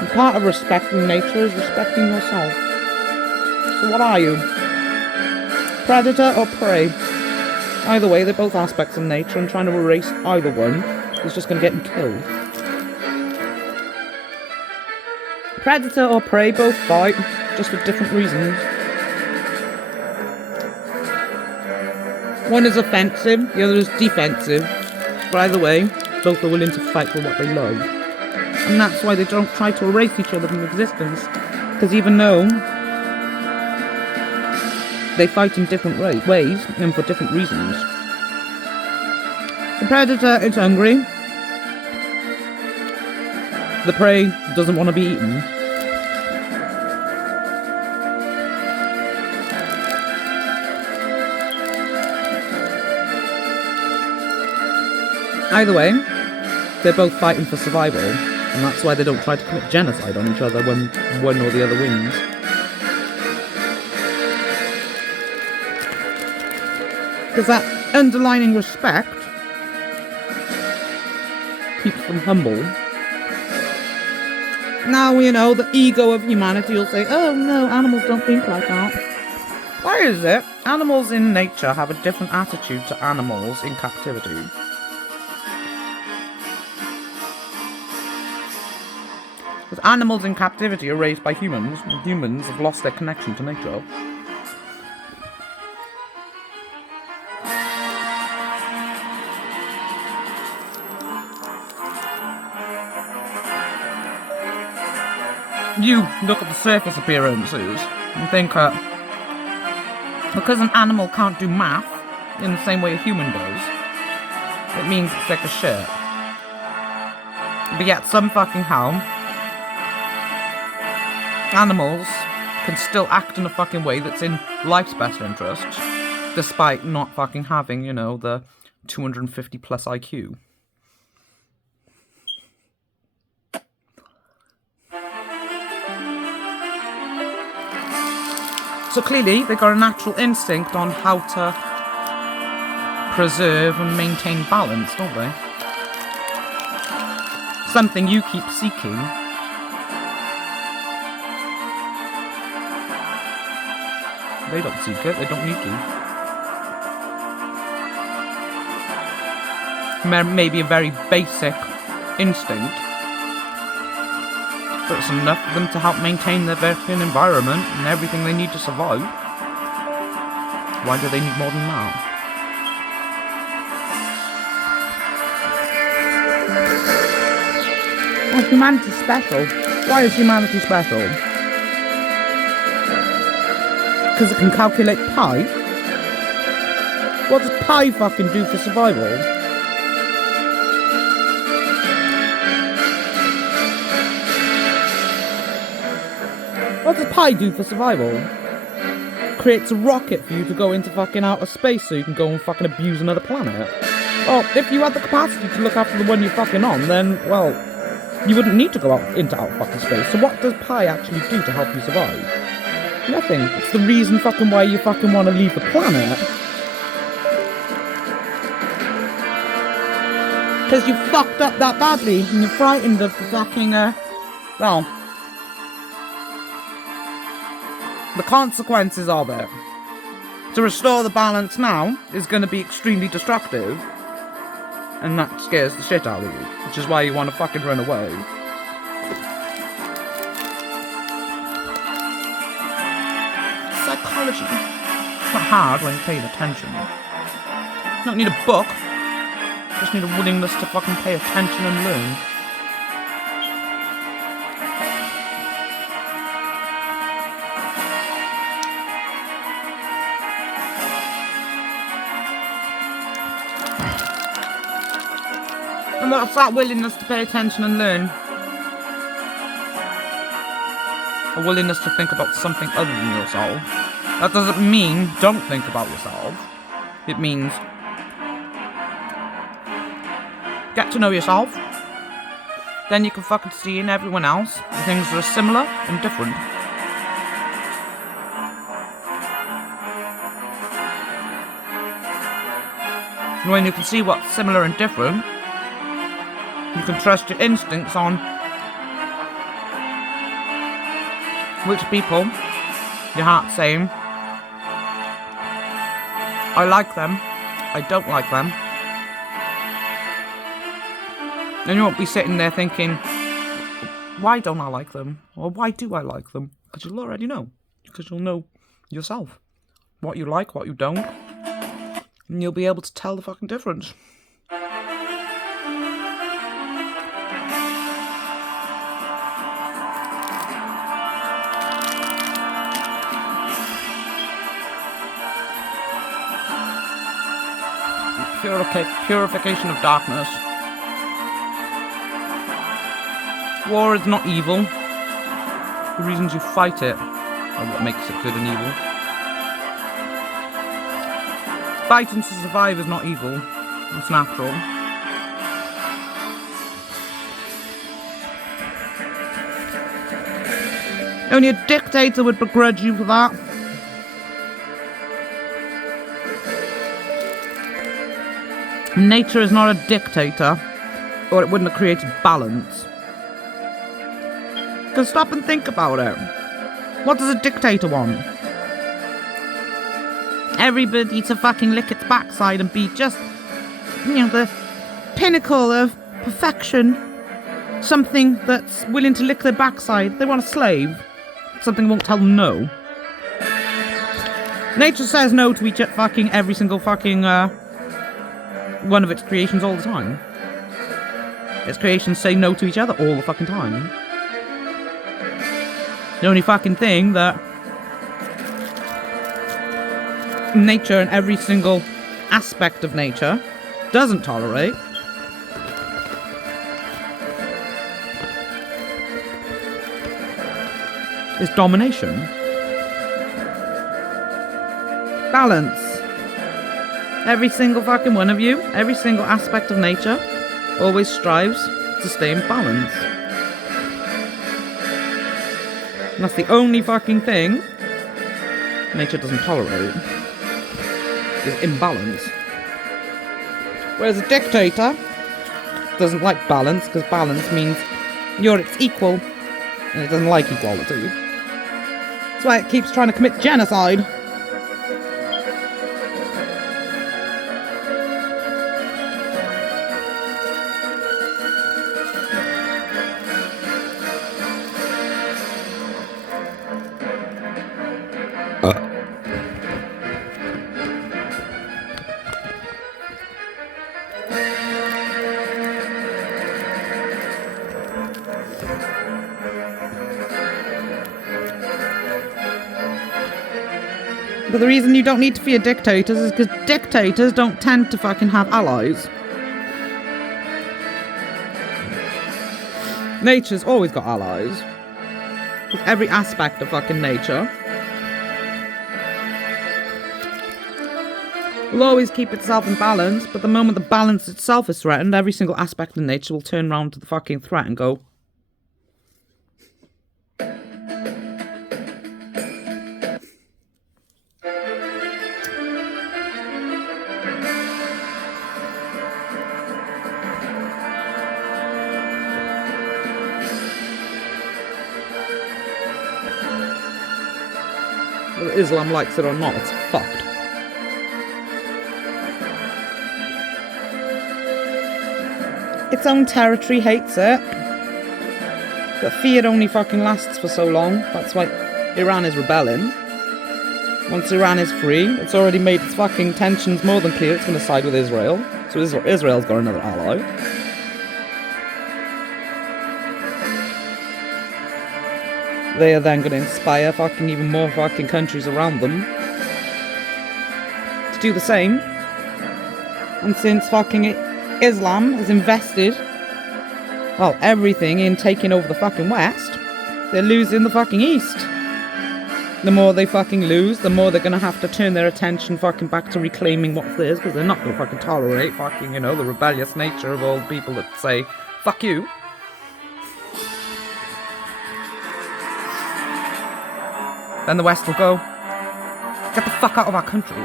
And part of respecting nature is respecting yourself. So what are you? Predator or prey? Either way, they're both aspects of nature, and trying to erase either one is just going to get you killed. Predator or prey both fight, just for different reasons. One is offensive, the other is defensive. But either way, both are willing to fight for what they love. And that's why they don't try to erase each other from existence. Because even though they fight in different ways and for different reasons. The predator is hungry. The prey doesn't want to be eaten. Either way, they're both fighting for survival, and that's why they don't try to commit genocide on each other when one or the other wins. Because that underlining respect keeps them humble. Now, you know, the ego of humanity will say, oh no, animals don't think like that. Why is it? Animals in nature have a different attitude to animals in captivity. Because animals in captivity are raised by humans, and humans have lost their connection to nature. You look at the surface appearances and think because an animal can't do math in the same way a human does, it means it's sick as shit. But yet some fucking how animals can still act in a fucking way that's in life's best interest, despite not fucking having, you know, the 250 plus IQ. So clearly, they got a natural instinct on how to preserve and maintain balance, don't they? Something you keep seeking. They don't seek it, they don't need to. Maybe a very basic instinct, but it's enough for them to help maintain their fucking environment and everything they need to survive. Why do they need more than that? Well, humanity's special. Why is humanity special? Because it can calculate pi? What does pi fucking do for survival? What does pi do for survival? Creates a rocket for you to go into fucking outer space so you can go and fucking abuse another planet. Well, if you had the capacity to look after the one you're fucking on, then, well, you wouldn't need to go out into outer fucking space. So what does pi actually do to help you survive? Nothing. It's the reason fucking why you fucking want to leave the planet. Because you fucked up that badly and you're frightened of the fucking, well, the consequences of it. To restore the balance now is going to be extremely destructive. And that scares the shit out of you. Which is why you want to fucking run away. Psychology. It's not hard when you're paying attention. You don't need a book. You just need a willingness to fucking pay attention and learn. And that's that willingness to pay attention and learn. A willingness to think about something other than yourself. That doesn't mean don't think about yourself. It means get to know yourself. Then you can fucking see in everyone else things that are similar and different. And when you can see what's similar and different, you can trust your instincts on which people your heart's saying, I like them, I don't like them. And you won't be sitting there thinking, why don't I like them? Or why do I like them? Because you'll already know. Because you'll know yourself. What you like, what you don't. And you'll be able to tell the fucking difference. Purification of darkness. War is not evil. The reasons you fight it are what makes it good and evil. Fighting to survive is not evil. It's natural. Only a dictator would begrudge you for that. Nature is not a dictator, or it wouldn't have created balance. Because stop and think about it. What does a dictator want? Everybody to fucking lick its backside and be just, the pinnacle of perfection. Something that's willing to lick their backside. They want a slave. Something won't tell them no. Nature says no to each fucking every single fucking one of its creations all the time. Its creations say no to each other all the fucking time. The only fucking thing that nature and every single aspect of nature doesn't tolerate is domination. Balance. Every single fucking one of you, every single aspect of nature always strives to stay in balance. And that's the only fucking thing nature doesn't tolerate, is imbalance. Whereas a dictator doesn't like balance, because balance means you're its equal, and it doesn't like equality. That's why it keeps trying to commit genocide. But the reason you don't need to fear dictators is because dictators don't tend to fucking have allies. Nature's always got allies. With every aspect of fucking nature will always keep itself in balance, but the moment the balance itself is threatened, every single aspect of nature will turn around to the fucking threat and go, whether Islam likes it or not, it's fucked. Its own territory hates it. But fear only fucking lasts for so long. That's why Iran is rebelling. Once Iran is free, it's already made its fucking tensions more than clear. It's going to side with Israel. So Israel's got another ally. They are then going to inspire fucking even more fucking countries around them to do the same. And since fucking Islam has invested, well, everything in taking over the fucking West, they're losing the fucking East. The more they fucking lose, the more they're going to have to turn their attention fucking back to reclaiming what's theirs, because they're not going to fucking tolerate fucking, the rebellious nature of all the people that say, fuck you. Then the West will go, get the fuck out of our country.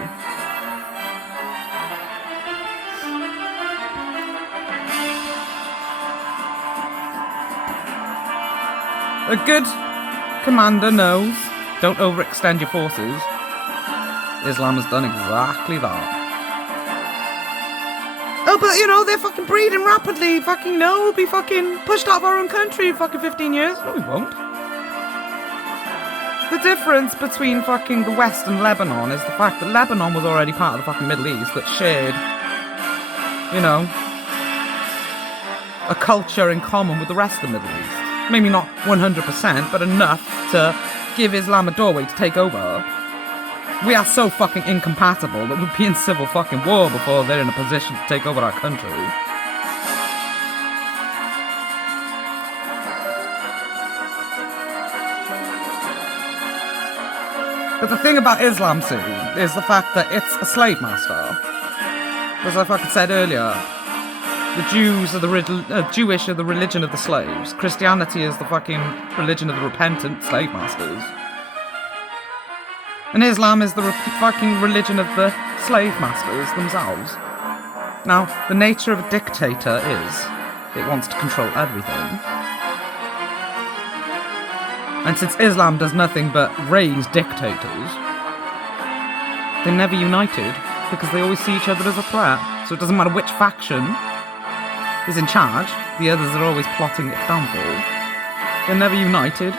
A good commander knows, don't overextend your forces. Islam has done exactly that. Oh, but they're fucking breeding rapidly. Fucking no, we'll be fucking pushed out of our own country in fucking 15 years. No, we won't. The difference between fucking the West and Lebanon is the fact that Lebanon was already part of the fucking Middle East that shared, a culture in common with the rest of the Middle East. Maybe not 100%, but enough to give Islam a doorway to take over. We are so fucking incompatible that we'd be in civil fucking war before they're in a position to take over our country. But the thing about Islam, too, is the fact that it's a slave master. As I fucking said earlier, The Jews are the Jewish are the religion of the slaves. Christianity is the fucking religion of the repentant slave masters. And Islam is the fucking religion of the slave masters themselves. Now, the nature of a dictator is it wants to control everything. And since Islam does nothing but raise dictators, they're never united because they always see each other as a threat. So it doesn't matter which faction is in charge, the others are always plotting its downfall. They're never united.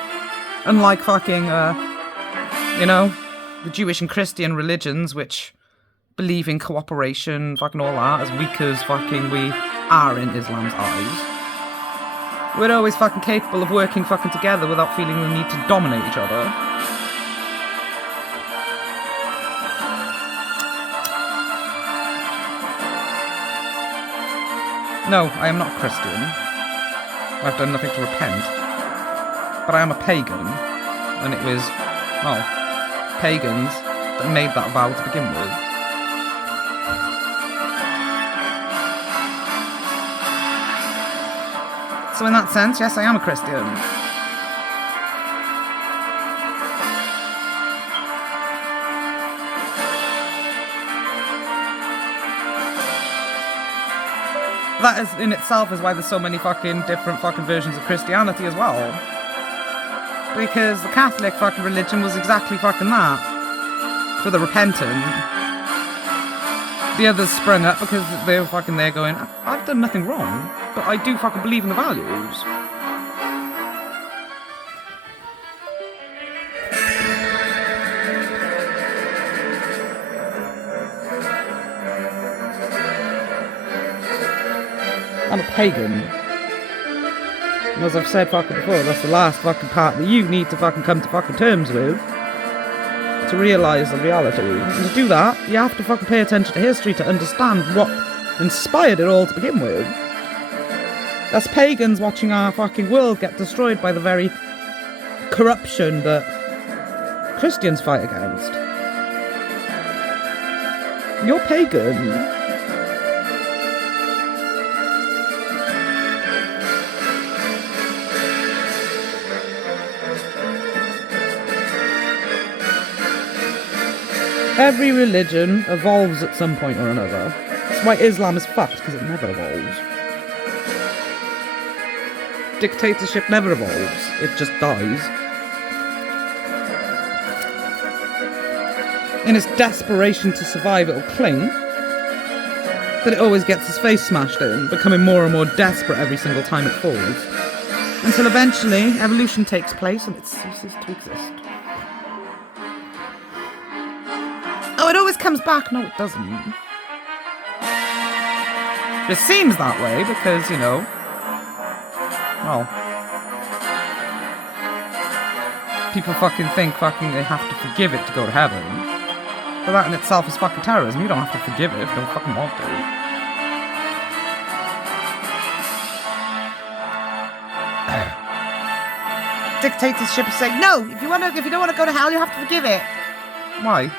Unlike fucking, the Jewish and Christian religions, which believe in cooperation, fucking all that, as weak as fucking we are in Islam's eyes. We're always fucking capable of working fucking together without feeling the need to dominate each other. No, I am not a Christian. I've done nothing to repent. But I am a pagan. And it was, pagans that made that vow to begin with. So in that sense, yes, I am a Christian. That is in itself is why there's so many fucking different fucking versions of Christianity as well. Because the Catholic fucking religion was exactly fucking that. For the repentant. The others sprung up because they were fucking there going, I've done nothing wrong, but I do fucking believe in the values. I'm a pagan. And as I've said fucking before, that's the last fucking part that you need to fucking come to fucking terms with to realise the reality. And to do that, you have to fucking pay attention to history to understand what inspired it all to begin with. That's pagans watching our fucking world get destroyed by the very corruption that Christians fight against. You're pagan. Every religion evolves at some point or another. That's why Islam is fucked, because it never evolves. Dictatorship never evolves, it just dies. In its desperation to survive, it'll cling, but it always gets its face smashed in, becoming more and more desperate every single time it falls. Until eventually, evolution takes place and it ceases to exist. Oh, it always comes back. No, it doesn't. It seems that way because, people fucking think they have to forgive it to go to heaven. But that in itself is fucking terrorism. You don't have to forgive it if you don't fucking want to. Dictatorship is saying, no, if you don't want to go to hell, you have to forgive it. Why?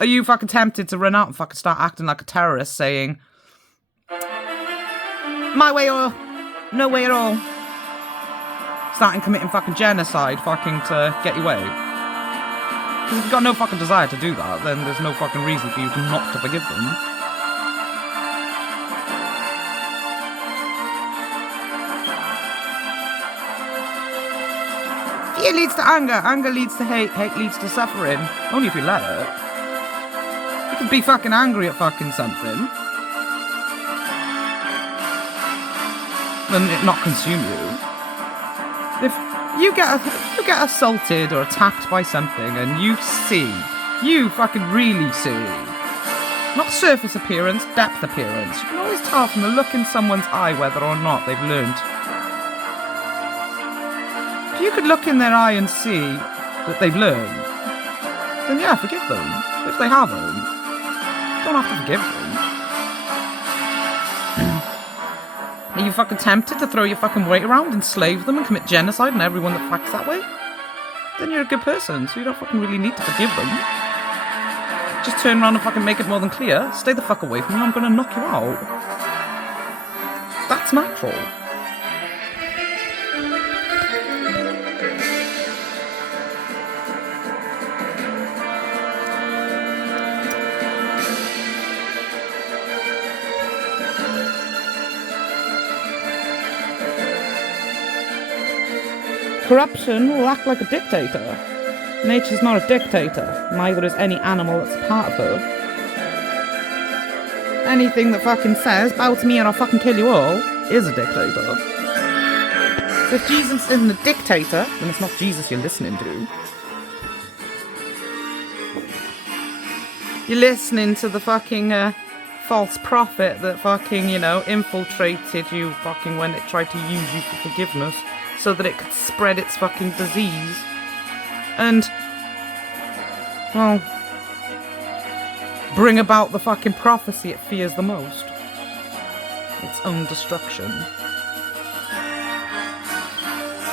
Are you fucking tempted to run out and fucking start acting like a terrorist saying, my way or no way at all? Starting committing fucking genocide fucking to get your way? Because if you've got no fucking desire to do that, then there's no fucking reason for you to not to forgive them. Fear leads to anger, anger leads to hate, hate leads to suffering. Only if you let it. You can be fucking angry at fucking something and it not consume you. If you get assaulted or attacked by something and you fucking really see, not surface appearance, depth appearance. You can always tell from the look in someone's eye whether or not they've learned. If you could look in their eye and see that they've learned, then yeah, forgive them. If they haven't, don't have to forgive them. Are you fucking tempted to throw your fucking weight around, enslave them and commit genocide on everyone that acts that way? Then you're a good person, so you don't fucking really need to forgive them. Just turn around and fucking make it more than clear. Stay the fuck away from me, I'm gonna knock you out. That's natural. Corruption will act like a dictator. Nature's not a dictator. Neither is any animal that's a part of her. Anything that fucking says, bow to me or I'll fucking kill you all, is a dictator. So if Jesus isn't a dictator, then it's not Jesus you're listening to. You're listening to the fucking false prophet that fucking, infiltrated you fucking when it tried to use you for forgiveness so that it could spread its fucking disease. And, well, bring about the fucking prophecy it fears the most. Its own destruction.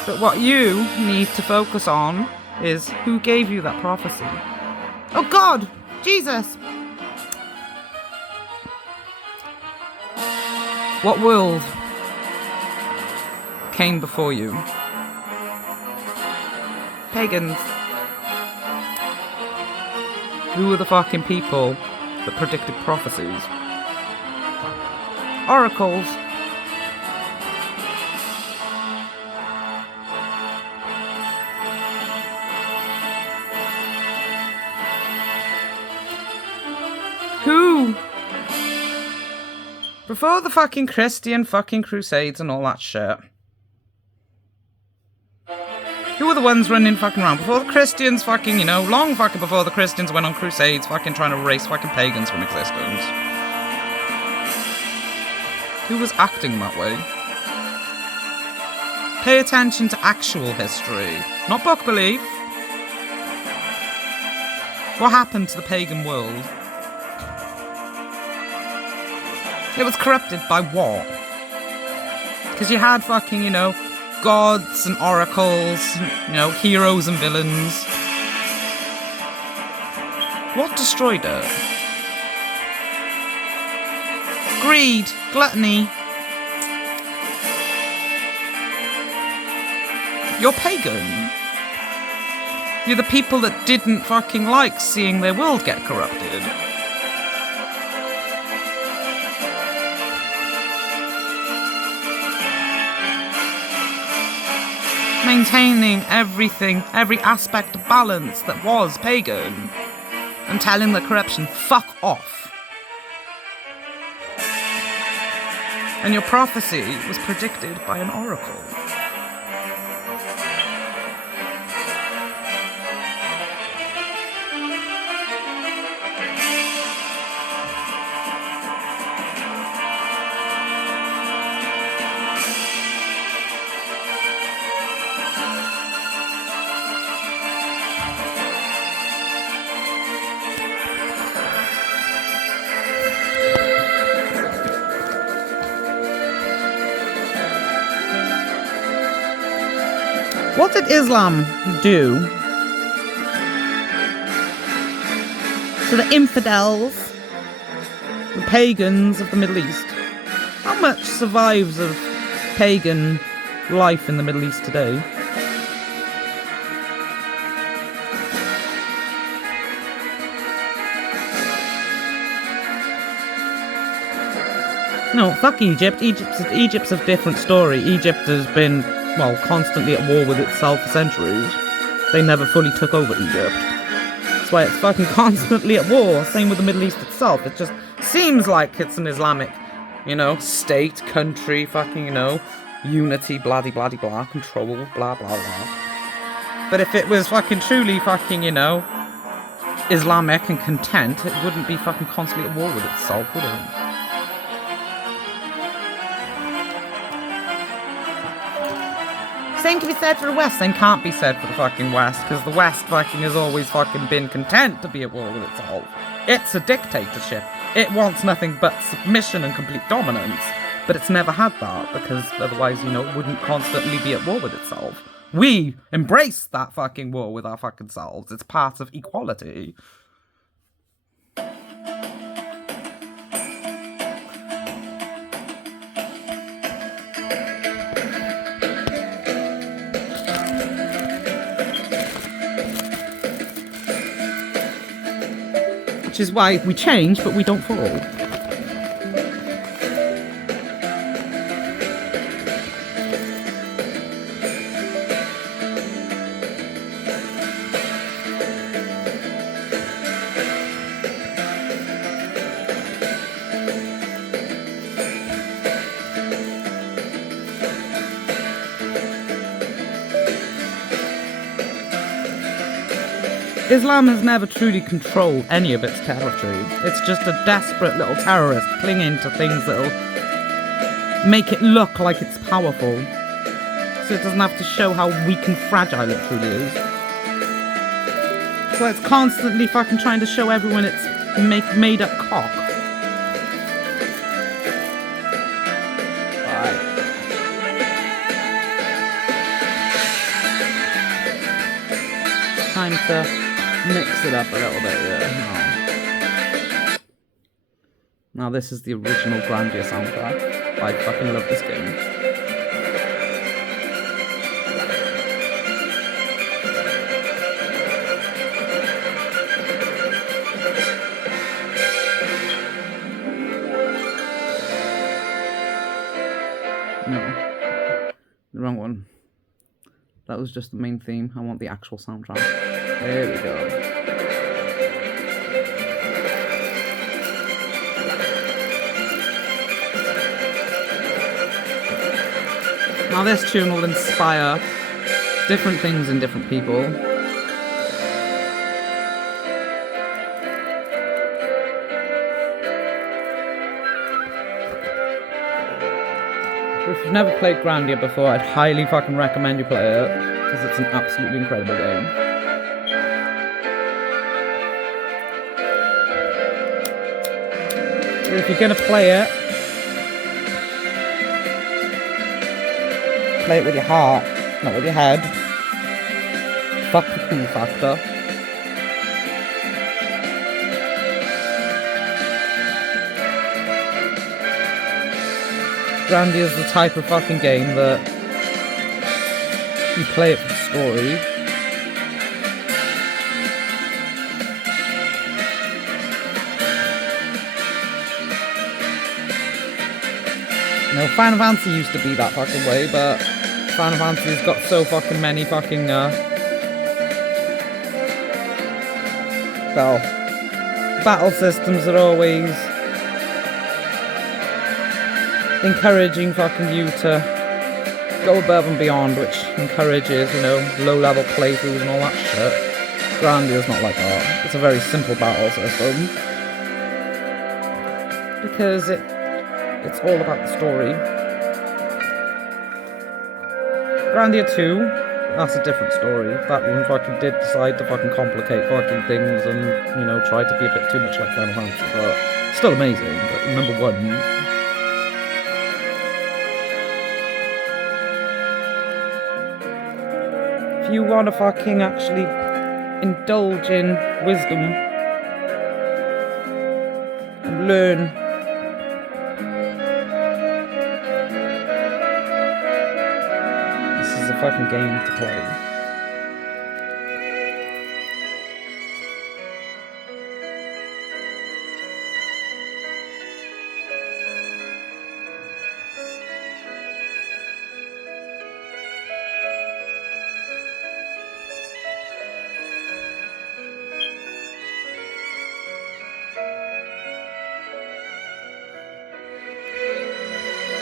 But what you need to focus on is who gave you that prophecy. Oh God! Jesus! What world came before you? Pagans. Who were the fucking people that predicted prophecies? Oracles. Who? Before the fucking Christian fucking crusades and all that shit. Who were the ones running fucking around? Before the Christians fucking, long fucking before the Christians went on crusades fucking trying to erase fucking pagans from existence. Who was acting that way? Pay attention to actual history, not book belief. What happened to the pagan world? It was corrupted by what? Because you had fucking, gods and oracles, heroes and villains. What destroyed it? Greed, gluttony. You're pagan. You're the people that didn't fucking like seeing their world get corrupted. Maintaining everything, every aspect of balance that was pagan, and telling the corruption, fuck off. And your prophecy was predicted by an oracle. What did Islam do to the infidels, the pagans of the Middle East? How much survives of pagan life in the Middle East today? No, fuck Egypt. Egypt's a different story. Egypt has been, constantly at war with itself for centuries. They never fully took over Egypt. That's why it's fucking constantly at war. Same with the Middle East itself. It just seems like it's an Islamic, state, country, fucking, unity, blah de blah de blah, control, blah blah blah. But if it was fucking truly fucking, Islamic and content, it wouldn't be fucking constantly at war with itself, would it? Same can be said for the West, same can't be said for the fucking West, because the West fucking has always fucking been content to be at war with itself. It's a dictatorship. It wants nothing but submission and complete dominance. But it's never had that, because otherwise, it wouldn't constantly be at war with itself. We embrace that fucking war with our fucking selves. It's part of equality. Which is why we change, but we don't fall. Islam has never truly controlled any of its territory. It's just a desperate little terrorist clinging to things that'll make it look like it's powerful, so it doesn't have to show how weak and fragile it truly is. So it's constantly fucking trying to show everyone it's made up cock. Time to mix it up a little bit, yeah. Now this is the original Grandia soundtrack. I fucking love this game. No. The wrong one. That was just the main theme. I want the actual soundtrack. There we go. Now this tune will inspire different things in different people. If you've never played Grandia before, I'd highly fucking recommend you play it, because it's an absolutely incredible game. But if you're gonna play it with your heart, not with your head. Fuck the cool factor. Grandia is the type of fucking game that you play it for the story. No, Final Fantasy used to be that fucking way, but Final Fantasy's got so fucking many fucking, well, battle systems are always encouraging fucking you to go above and beyond, which encourages, you know, low-level playthroughs and all that shit. Grandia's not like that. It's a very simple battle system. Because it's all about the story. Grandia 2, that's a different story. That one fucking did decide to fucking complicate fucking things and, you know, try to be a bit too much like Final Fantasy, but still amazing. But number one. If you want to fucking actually indulge in wisdom and learn, this is a fucking game to play.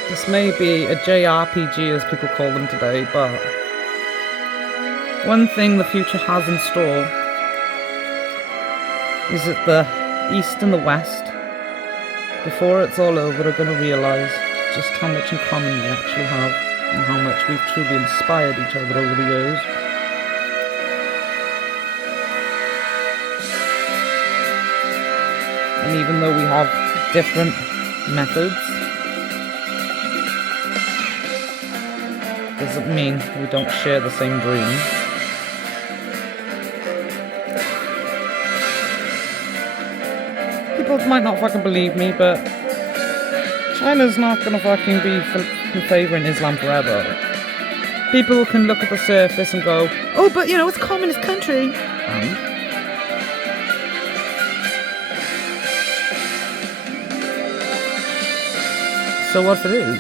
This may be a JRPG as people call them today, but one thing the future has in store is that the East and the West, before it's all over, are going to realise just how much in common we actually have and how much we've truly inspired each other over the years. And even though we have different methods, doesn't mean we don't share the same dream. People might not fucking believe me, but China's not gonna fucking be favouring Islam forever. People can look at the surface and go, oh, but you know, it's a communist country. So what if it is?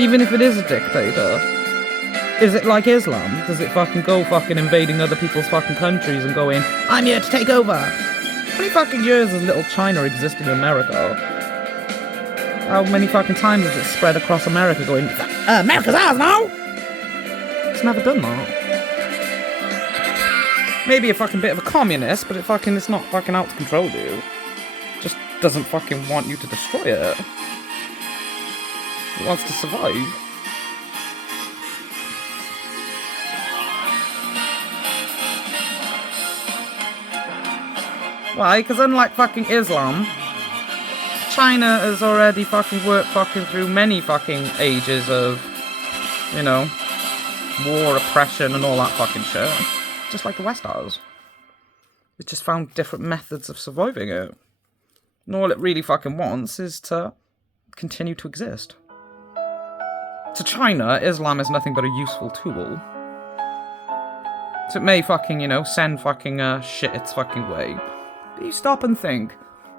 Even if it is a dictator, is it like Islam? Does it fucking go fucking invading other people's fucking countries and going, I'm here to take over? How many fucking years has little China existed in America? How many fucking times has it spread across America going, America's ours now? It's never done that. Maybe a fucking bit of a communist, but it's not fucking out to control you. Just doesn't fucking want you to destroy it. It wants to survive. Why? Because unlike fucking Islam, China has already fucking worked fucking through many fucking ages of, you know, war, oppression, and all that fucking shit. Just like the West has. It just found different methods of surviving it. And all it really fucking wants is to continue to exist. To China, Islam is nothing but a useful tool. So it may fucking, you know, send fucking shit its fucking way. But you stop and think,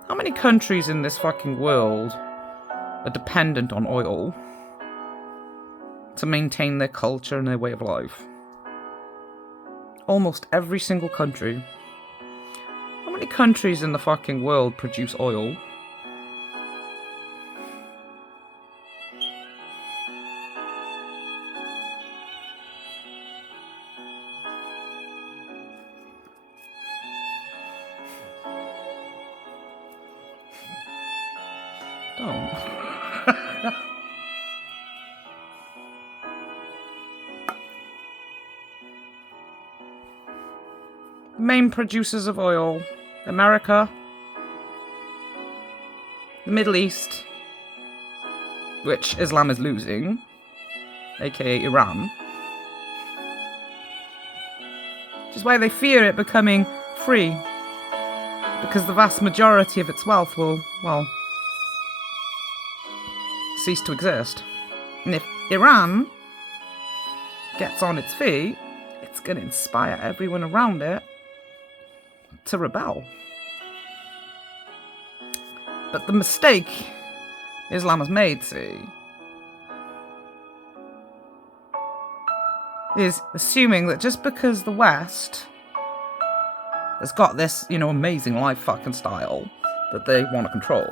how many countries in this fucking world are dependent on oil to maintain their culture and their way of life? Almost every single country. How many countries in the fucking world produce oil? Don't. Main producers of oil: America, the Middle East, which Islam is losing, aka Iran, which is why they fear it becoming free, because the vast majority of its wealth will, well, cease to exist. And if Iran gets on its feet, it's going to inspire everyone around it to rebel. But the mistake Islam has made, see, is assuming that just because the West has got this, you know, amazing life fucking style that they want to control,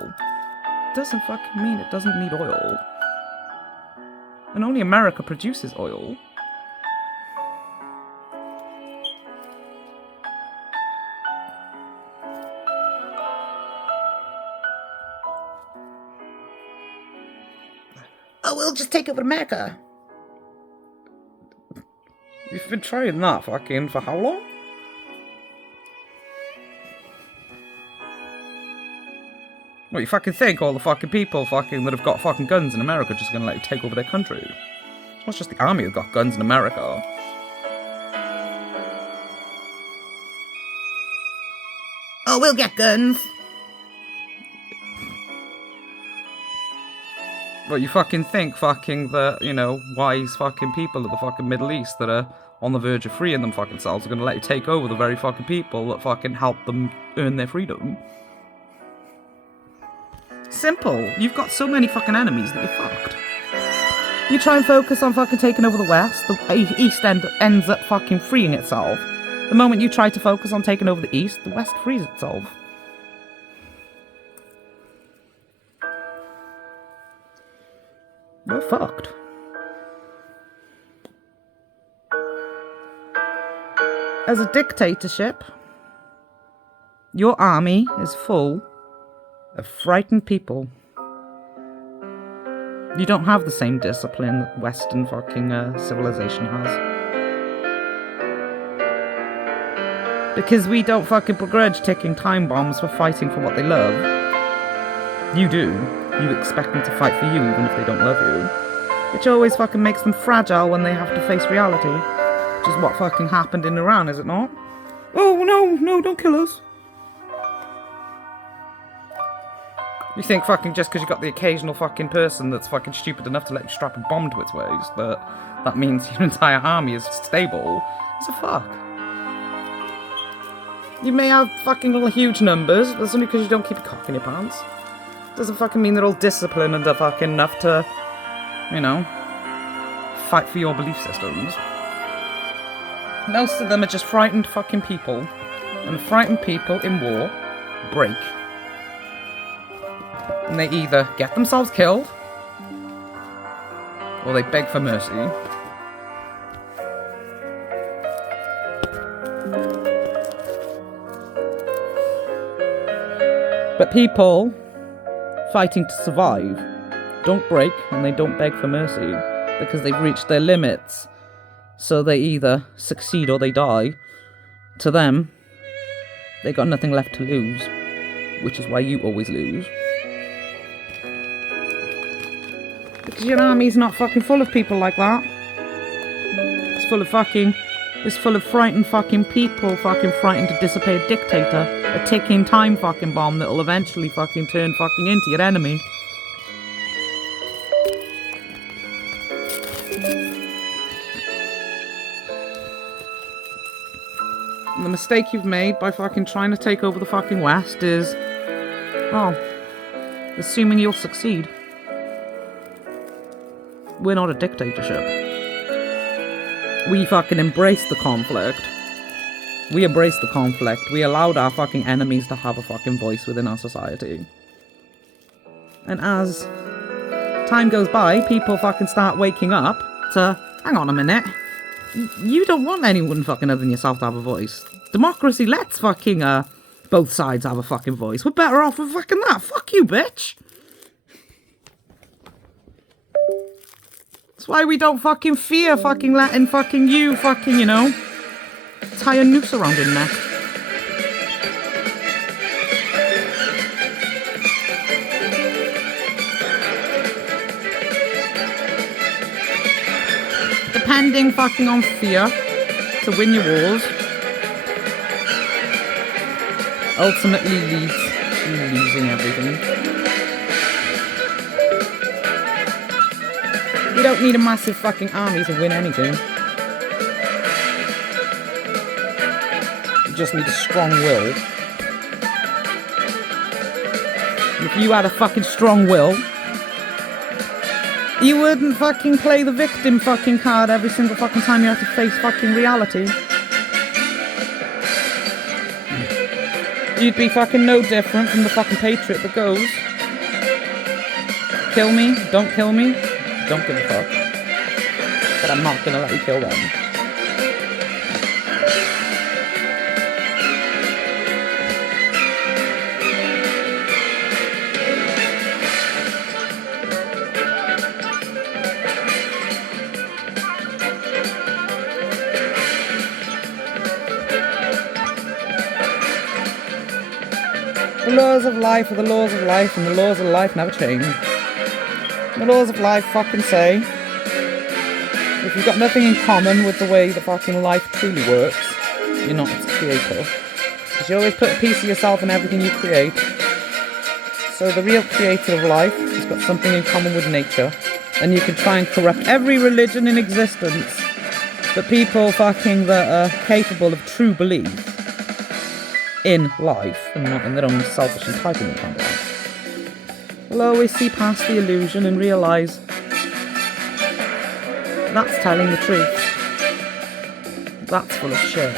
doesn't fucking mean it doesn't need oil. And only America produces oil. Oh, we'll just take over America. You've been trying that fucking for how long? What, you fucking think all the fucking people fucking that have got fucking guns in America are just gonna let you take over their country? It's not just the army that got guns in America. Oh, we'll get guns. Well, you fucking think fucking that, you know, wise fucking people of the fucking Middle East that are on the verge of freeing them fucking selves are gonna let you take over the very fucking people that fucking helped them earn their freedom? Simple. You've got so many fucking enemies that you're fucked. You try and focus on fucking taking over the West, the East ends up fucking freeing itself. The moment you try to focus on taking over the East, the West frees itself. We're fucked. As a dictatorship, your army is full of frightened people. You don't have the same discipline that Western fucking civilization has. Because we don't fucking begrudge ticking time bombs for fighting for what they love. You do. You expect them to fight for you even if they don't love you. Which always fucking makes them fragile when they have to face reality. Which is what fucking happened in Iran, is it not? Oh, no, don't kill us. You think fucking just because you got the occasional fucking person that's fucking stupid enough to let you strap a bomb to its waist, that means your entire army is stable? It's a fuck. You may have fucking little huge numbers, but that's only because you don't keep a cock in your pants. Doesn't fucking mean they're all disciplined and they're fucking enough to, you know, fight for your belief systems. Most of them are just frightened fucking people. And frightened people in war break. And they either get themselves killed, or they beg for mercy. But people fighting to survive don't break and they don't beg for mercy because they've reached their limits. So they either succeed or they die. To them, they got nothing left to lose, which is why you always lose. Because your army's not fucking full of people like that. It's full of frightened fucking people, fucking frightened to dissipate a dictator, a ticking time fucking bomb that'll eventually fucking turn fucking into your enemy. And the mistake you've made by fucking trying to take over the fucking West is, well, assuming you'll succeed. We're not a dictatorship. We fucking embraced the conflict. We embraced the conflict. We allowed our fucking enemies to have a fucking voice within our society. And as time goes by, people fucking start waking up to, hang on a minute, you don't want anyone fucking other than yourself to have a voice. Democracy lets fucking, both sides have a fucking voice. We're better off with fucking that. Fuck you, bitch. That's why we don't fucking fear fucking letting fucking you fucking, you know, tie a noose around your neck. Depending fucking on fear to win your wars ultimately leads to losing everything. You don't need a massive fucking army to win anything. You just need a strong will. If you had a fucking strong will, you wouldn't fucking play the victim fucking card every single fucking time you have to face fucking reality. You'd be fucking no different from the fucking patriot that goes, kill me, don't kill me, don't give a fuck. But I'm not gonna let you kill them. The laws of life are the laws of life, and the laws of life never change. The laws of life fucking say, if you've got nothing in common with the way that fucking life truly works, you're not its creator. Because you always put a piece of yourself in everything you create. So the real creator of life has got something in common with nature, and you can try and corrupt every religion in existence, but people fucking that are capable of true belief in life and not in their own selfish entitlement on life will always see past the illusion and realise that's telling the truth. That's full of shit.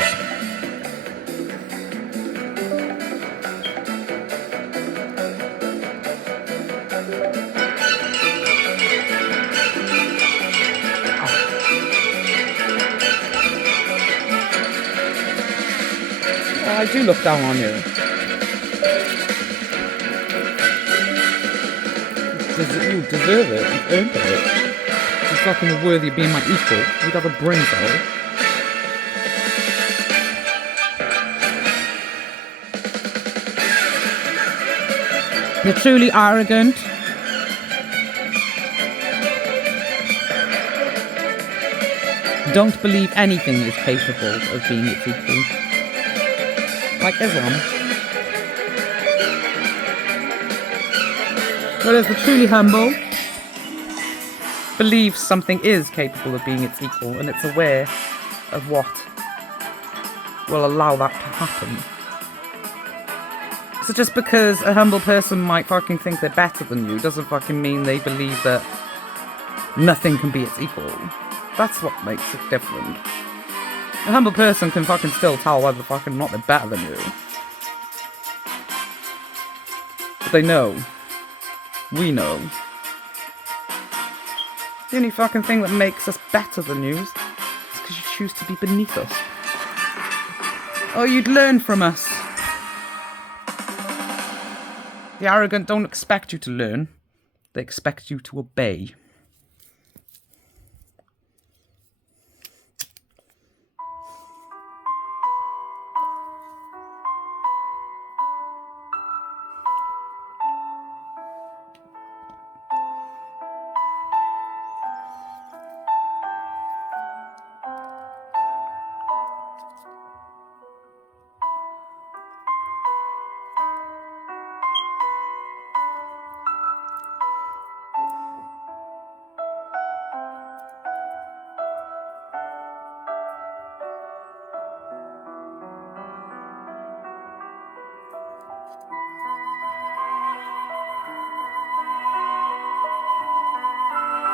I do look down on you. You deserve it. You've earned it. You're fucking worthy of being my equal. You'd have a brain cell. You're truly arrogant. Don't believe anything is capable of being its equal. Like Islam. Whereas the truly humble believes something is capable of being its equal, and it's aware of what will allow that to happen. So just because a humble person might fucking think they're better than you doesn't fucking mean they believe that nothing can be its equal. That's what makes it different. A humble person can fucking still tell whether fucking not they're better than you. But they know. We know. The only fucking thing that makes us better than you is because you choose to be beneath us. Oh, you'd learn from us. The arrogant don't expect you to learn. They expect you to obey.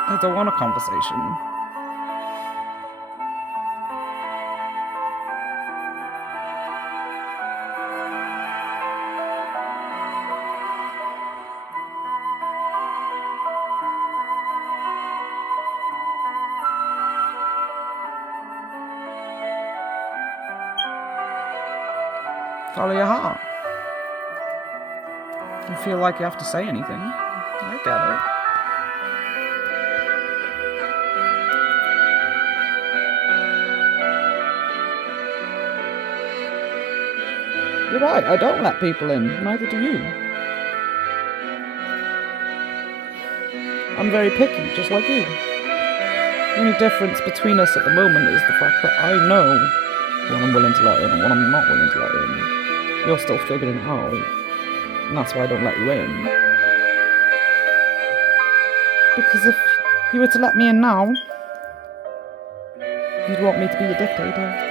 I don't want a conversation. Follow your heart. You feel like you have to say anything. I get it. You're right, I don't let people in, neither do you. I'm very picky, just like you. The only difference between us at the moment is the fact that I know what I'm willing to let in and what I'm not willing to let in. You're still figuring it out, and that's why I don't let you in. Because if you were to let me in now, you'd want me to be a dictator.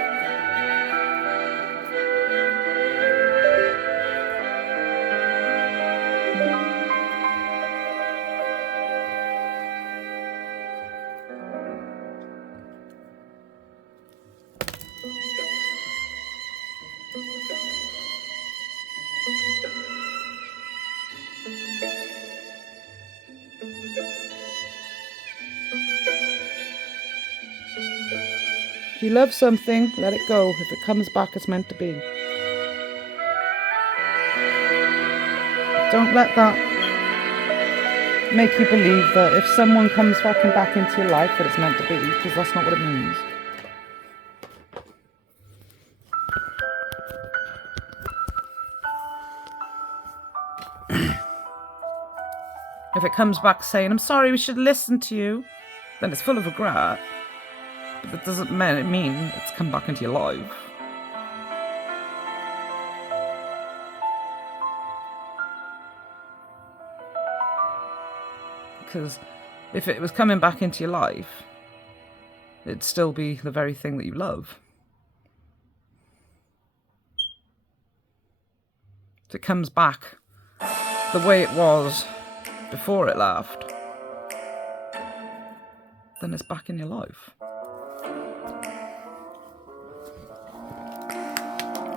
If you love something, let it go. If it comes back, it's meant to be. Don't let that make you believe that if someone comes fucking back into your life that it's meant to be, because that's not what it means. If it comes back saying, I'm sorry, we should listen to you, then it's full of regret. But that doesn't mean it's come back into your life. Because if it was coming back into your life, it'd still be the very thing that you love. If it comes back the way it was before it left, then it's back in your life.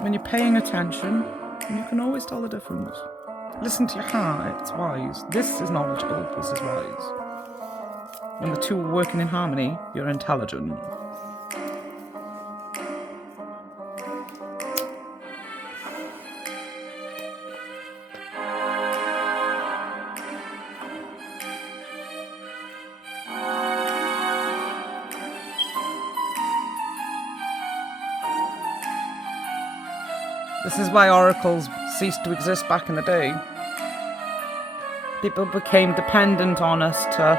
When you're paying attention, you can always tell the difference. Listen to your heart, it's wise. This is knowledgeable, this is wise. When the two are working in harmony, you're intelligent. This is why oracles ceased to exist back in the day. People became dependent on us to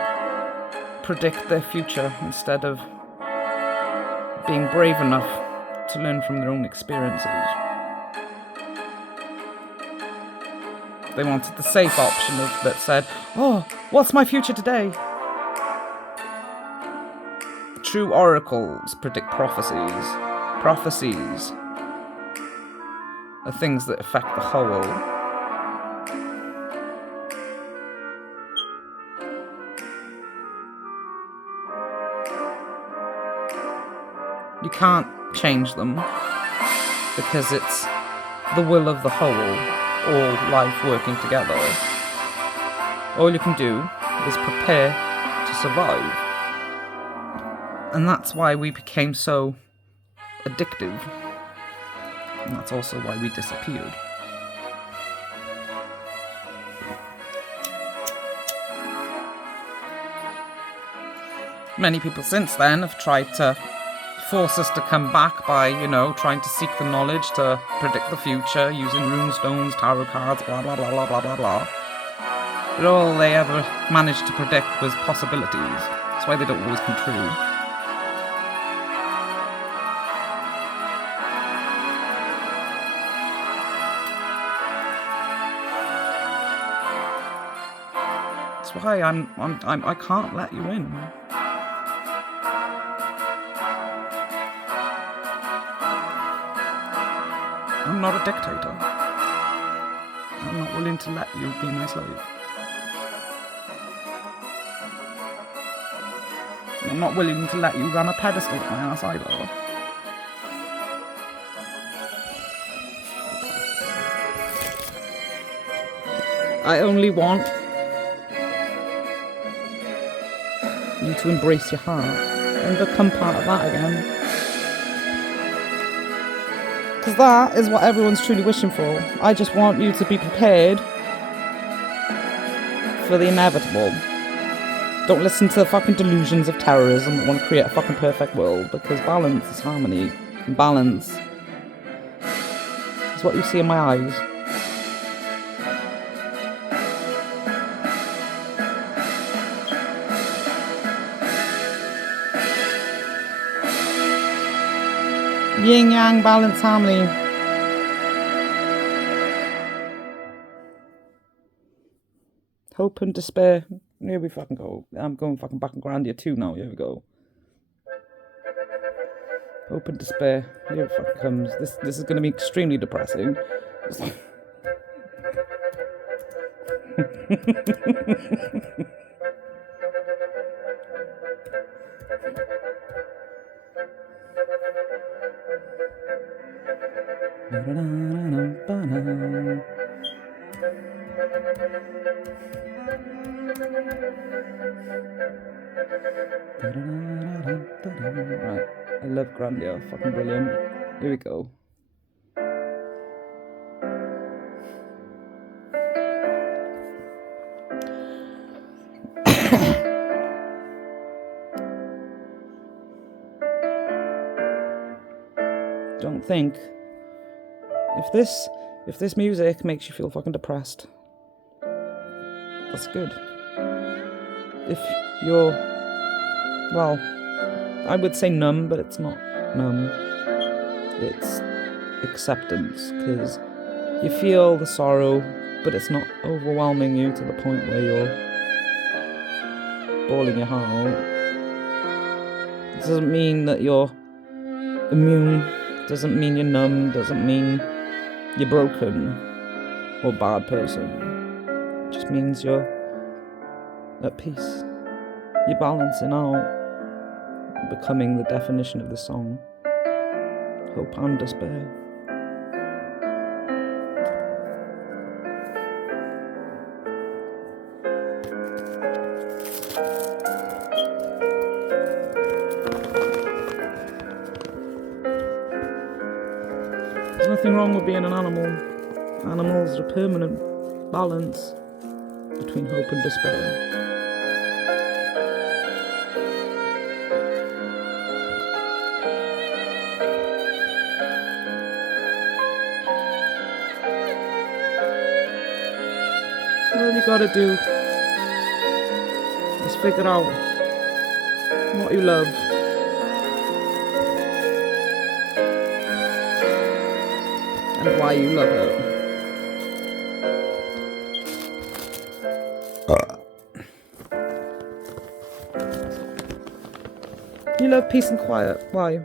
predict their future instead of being brave enough to learn from their own experiences. They wanted the safe option that said, oh, what's my future today? True oracles predict prophecies. Prophecies are things that affect the whole, You can't change them because it's the will of the whole, all life working together. All you can do is prepare to survive. And that's why we became so addictive. And that's also why we disappeared. Many people since then have tried to force us to come back by, trying to seek the knowledge to predict the future using runestones, tarot cards, blah blah blah blah blah blah blah. But all they ever managed to predict was possibilities. That's why they don't always come true. That's why I can't let you in. I'm not a dictator. I'm not willing to let you be my slave. I'm not willing to let you run a pedestal at my ass either. I only want you to embrace your heart and become part of that again. Because that is what everyone's truly wishing for. I just want you to be prepared for the inevitable. Don't listen to the fucking delusions of terrorism that want to create a fucking perfect world, because balance is harmony. And balance is what you see in my eyes. Yin yang, balance, harmony. Hope and despair. Here we fucking go. I'm going fucking back in Grandia 2 now. Here we go. Hope and despair. Here it fucking comes. This is going to be extremely depressing. Right, I love Grandia, fucking brilliant. Here we go. Don't think if this music makes you feel fucking depressed, that's good. If you're, well, I would say numb, but it's not numb. It's acceptance, because you feel the sorrow, but it's not overwhelming you to the point where you're bawling your heart out. It doesn't mean that you're immune, doesn't mean you're numb, doesn't mean you're broken or a bad person. It just means you're at peace. You're balancing out, becoming the definition of the song. Hope and despair. There's nothing wrong with being an animal. Animals are a permanent balance between hope and despair. All you gotta do is figure out what you love. And why you love it. You love peace and quiet. Why?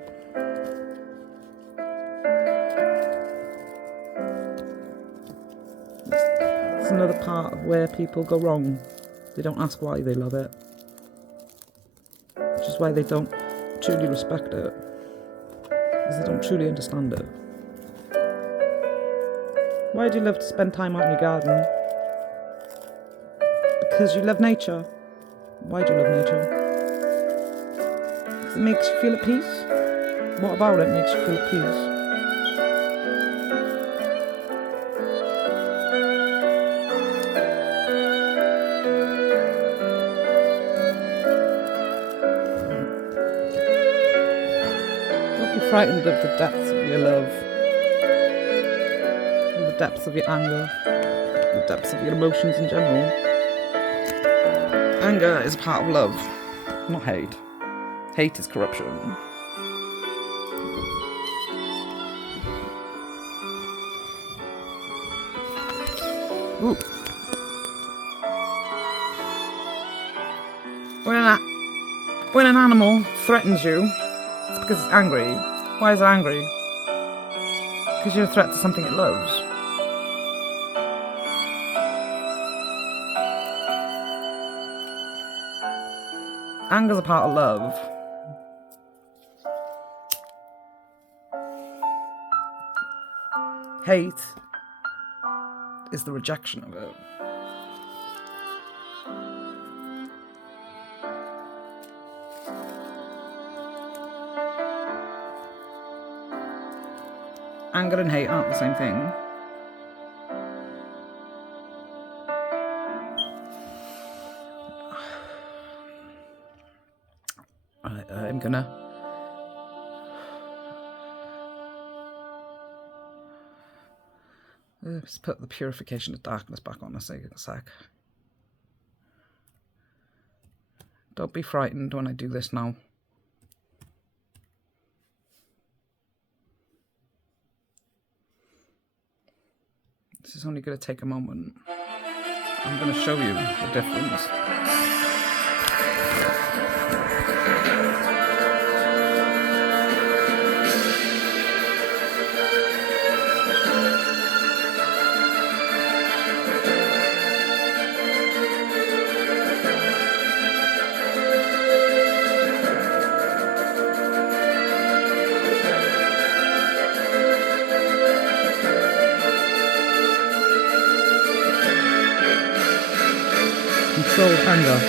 It's another part of where people go wrong. They don't ask why they love it. Which is why they don't truly respect it. because they don't truly understand it. Why do you love to spend time out in your garden? Because you love nature. Why do you love nature? Because it makes you feel at peace. What about it makes you feel at peace? Don't be frightened of the depths of your love, the depths of your anger, the depths of your emotions in general. Anger is part of love, not hate. Hate is corruption. Ooh. When an animal threatens you, it's because it's angry. Why is it angry? Because you're a threat to something it loves. Anger's a part of love. Hate is the rejection of it. Anger and hate aren't the same thing. I'm gonna let's put the purification of darkness back on a sec. Don't be frightened when I do this now. This is only going to take a moment. I'm going to show you the difference. Controlled anger.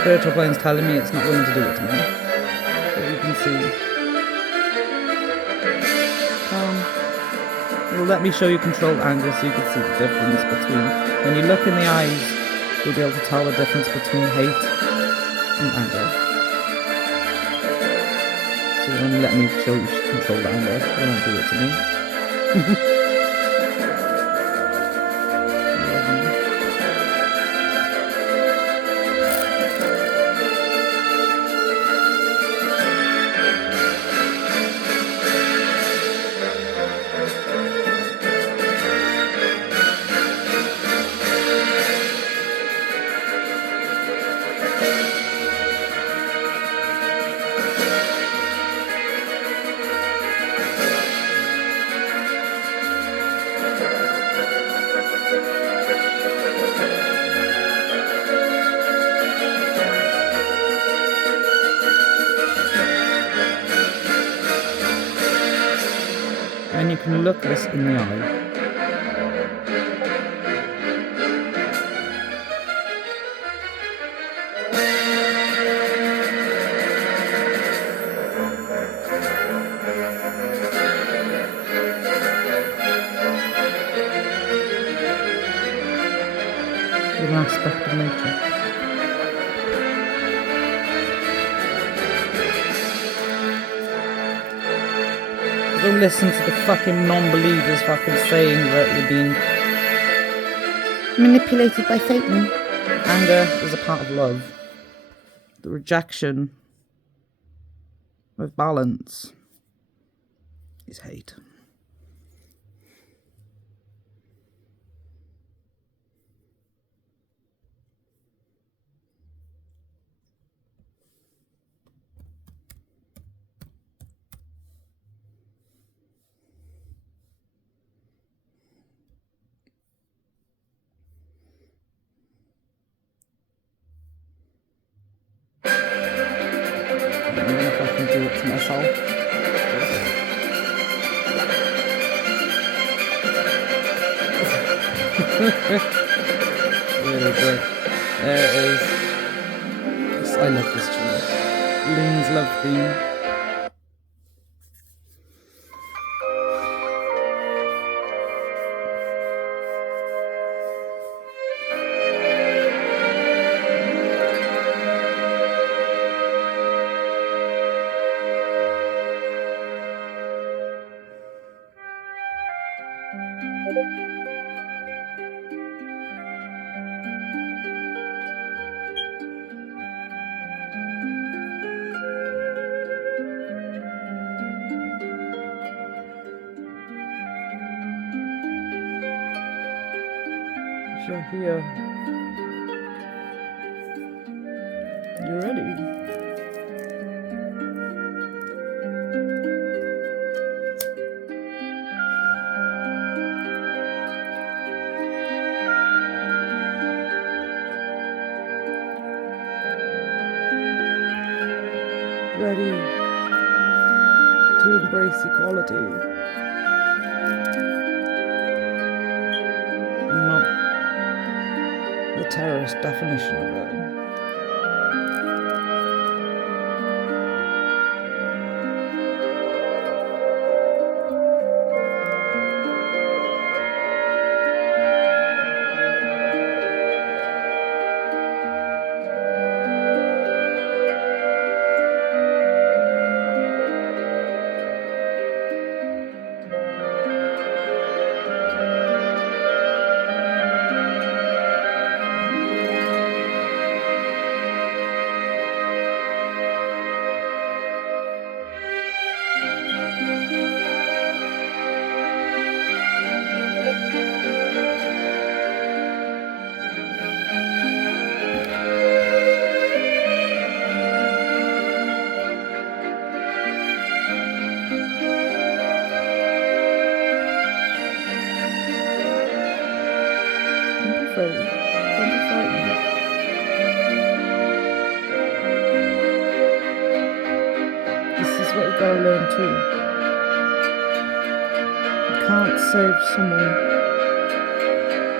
Spiritual plane's telling me it's not willing to do it to me. But you can see. Well, let me show you controlled anger so you can see the difference between. When you look in the eyes, you'll be able to tell the difference between hate and anger. So you only let me show you controlled anger. You won't do it to me. And you can look this in the eye. With an aspect of nature. Don't listen to the fucking non-believers fucking saying that you're being manipulated by Satan. Anger is a part of love. The rejection of balance is hate. I'm gonna fucking do it to myself. Really good. There it is. Yes, I love this tune. Lynn's love theme. If you're here, you're ready. Ready to embrace equality. Not the terrorist definition of it. Don't be frightened. This is what you gotta learn too. You can't save someone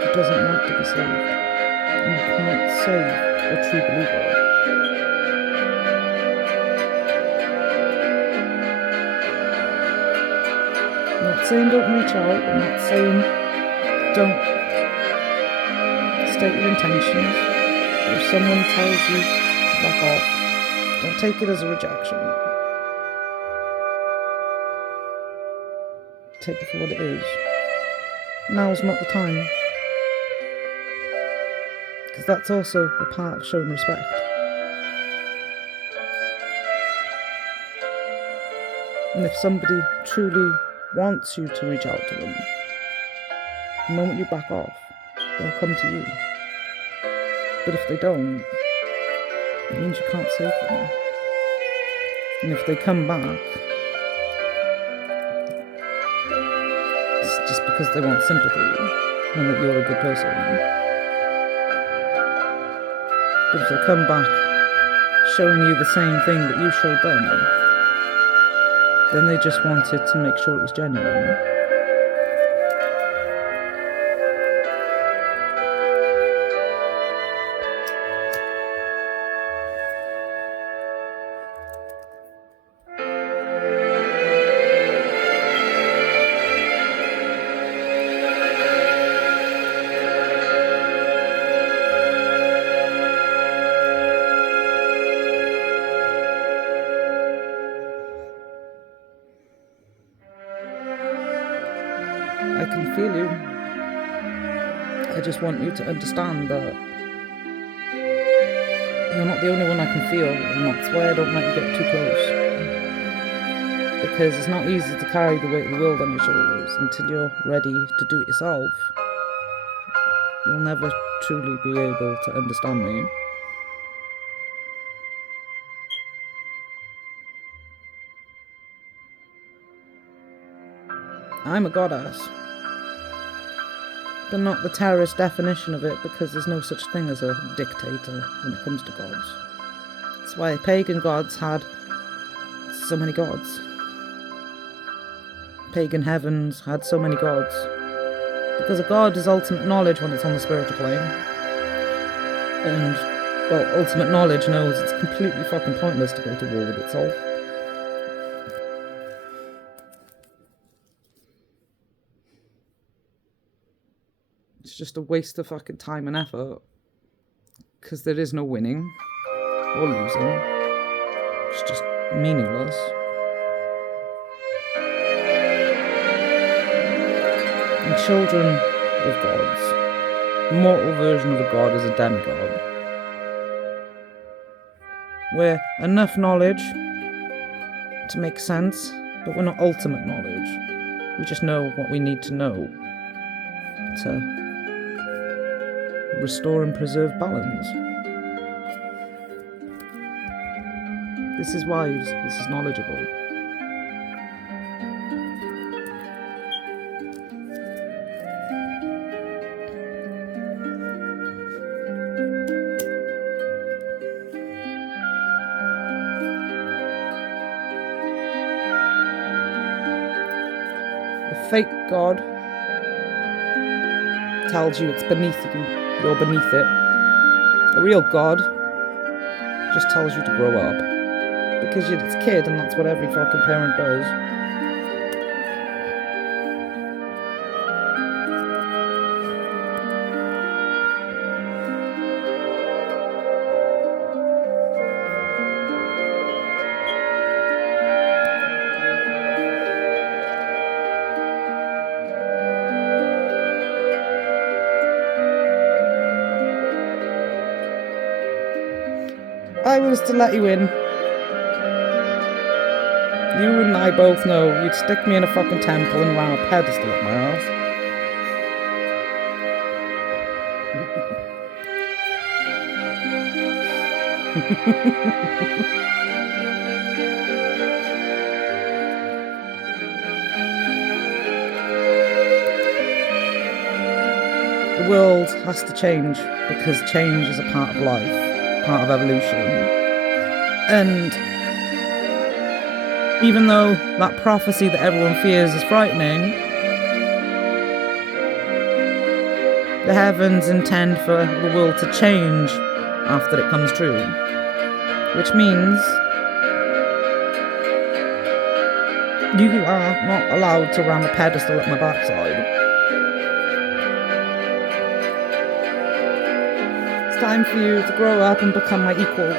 who doesn't want to be saved. And you can't save a true believer. I'm not saying don't reach out. I'm not saying don't state your intentions. If someone tells you to back off, don't take it as a rejection. Take it for what it is. Now's not the time. Because that's also a part of showing respect. And if somebody truly wants you to reach out to them, the moment you back off, they'll come to you. But if they don't, it means you can't save them. And if they come back, it's just because they want sympathy and that you're a good person. But if they come back showing you the same thing that you showed them, then they just wanted to make sure it was genuine. I can feel you. I just want you to understand that you're not the only one I can feel, and that's why I don't let you get too close. Because it's not easy to carry the weight of the world on your shoulders until you're ready to do it yourself. You'll never truly be able to understand me. I'm a goddess. But not the terrorist definition of it, because there's no such thing as a dictator when it comes to gods. That's why pagan gods had so many gods. Pagan heavens had so many gods. Because a god is ultimate knowledge when it's on the spiritual plane. And, well, ultimate knowledge knows it's completely fucking pointless to go to war with itself. It's just a waste of fucking time and effort. Because there is no winning or losing. It's just meaningless. And children of gods, the mortal version of a god is a demigod. We're enough knowledge to make sense, but we're not ultimate knowledge. We just know what we need to know to restore and preserve balance. This is wise, this is knowledgeable. A fake god tells you it's beneath you, you're beneath it. A real god just tells you to grow up. Because you're its kid, and that's what every fucking parent does. I was to let you in. You and I both know you'd stick me in a fucking temple and ram a pedestal at my ass. The world has to change because change is a part of life, part of evolution. And even though that prophecy that everyone fears is frightening, the heavens intend for the world to change after it comes true. Which means you are not allowed to ram a pedestal at my backside. It's time for you to grow up and become my equal.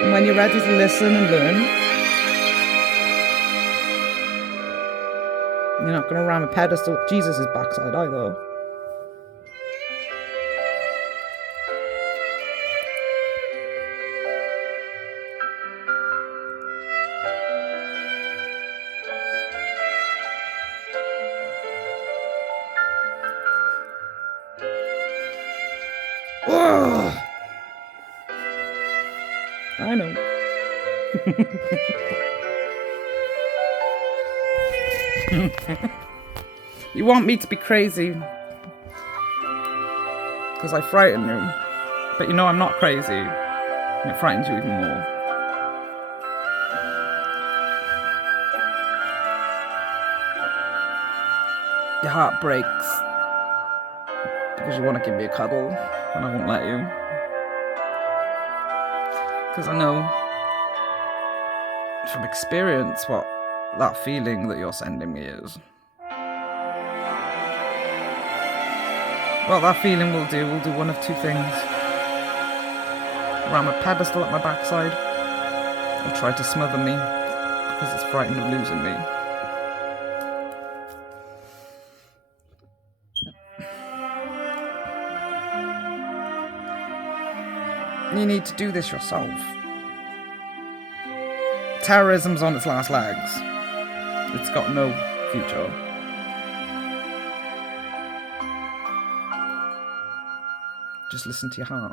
And when you're ready to listen and learn, you're not going to ram a pedestal at Jesus' backside either. Ugh. I know. You want me to be crazy because I frighten you, but you know I'm not crazy, and it frightens you even more. Your heart breaks because you want to give me a cuddle, and I won't let you. Because I know from experience what that feeling that you're sending me is. What that feeling will do one of two things. Ram a pedestal at my backside, or try to smother me because it's frightened of losing me. You need to do this yourself. Terrorism's on its last legs. It's got no future. Just listen to your heart.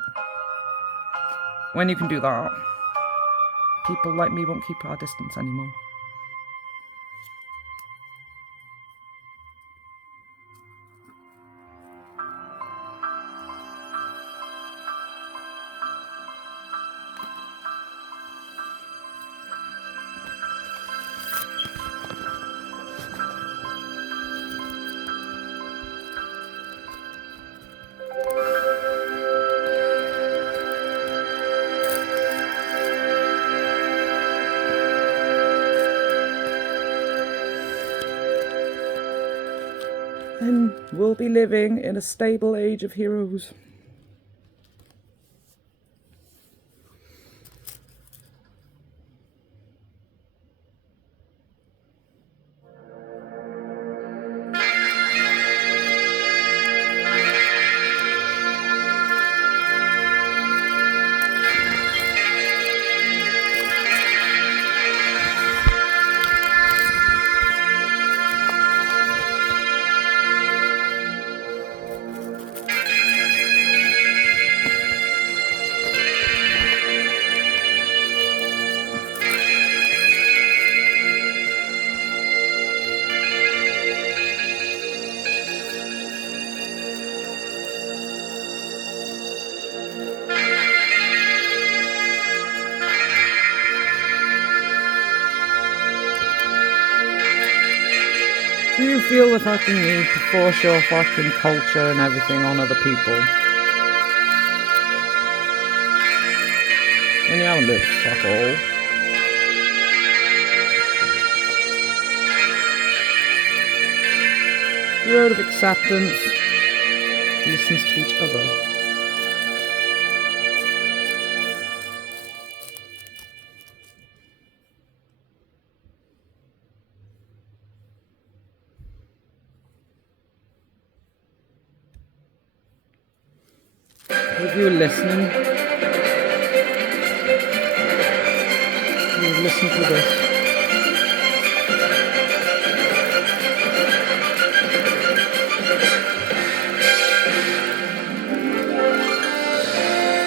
When you can do that, people like me won't keep our distance anymore. And we'll be living in a stable age of heroes. Do you feel the fucking need to force your fucking culture and everything on other people? When you haven't lived fuck all. The road of acceptance listens to each other. If you were listening, you would listen to this.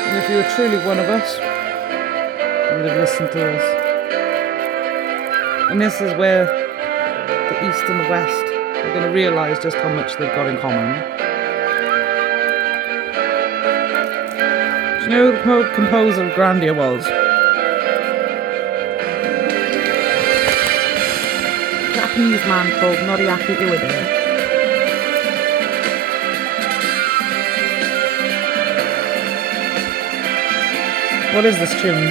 And if you were truly one of us, you would have listened to this. And this is where the East and the West are going to realise just how much they've got in common. Do you know who the composer of Grandia was? A Japanese man called Noriaki Ueda. What is this tune?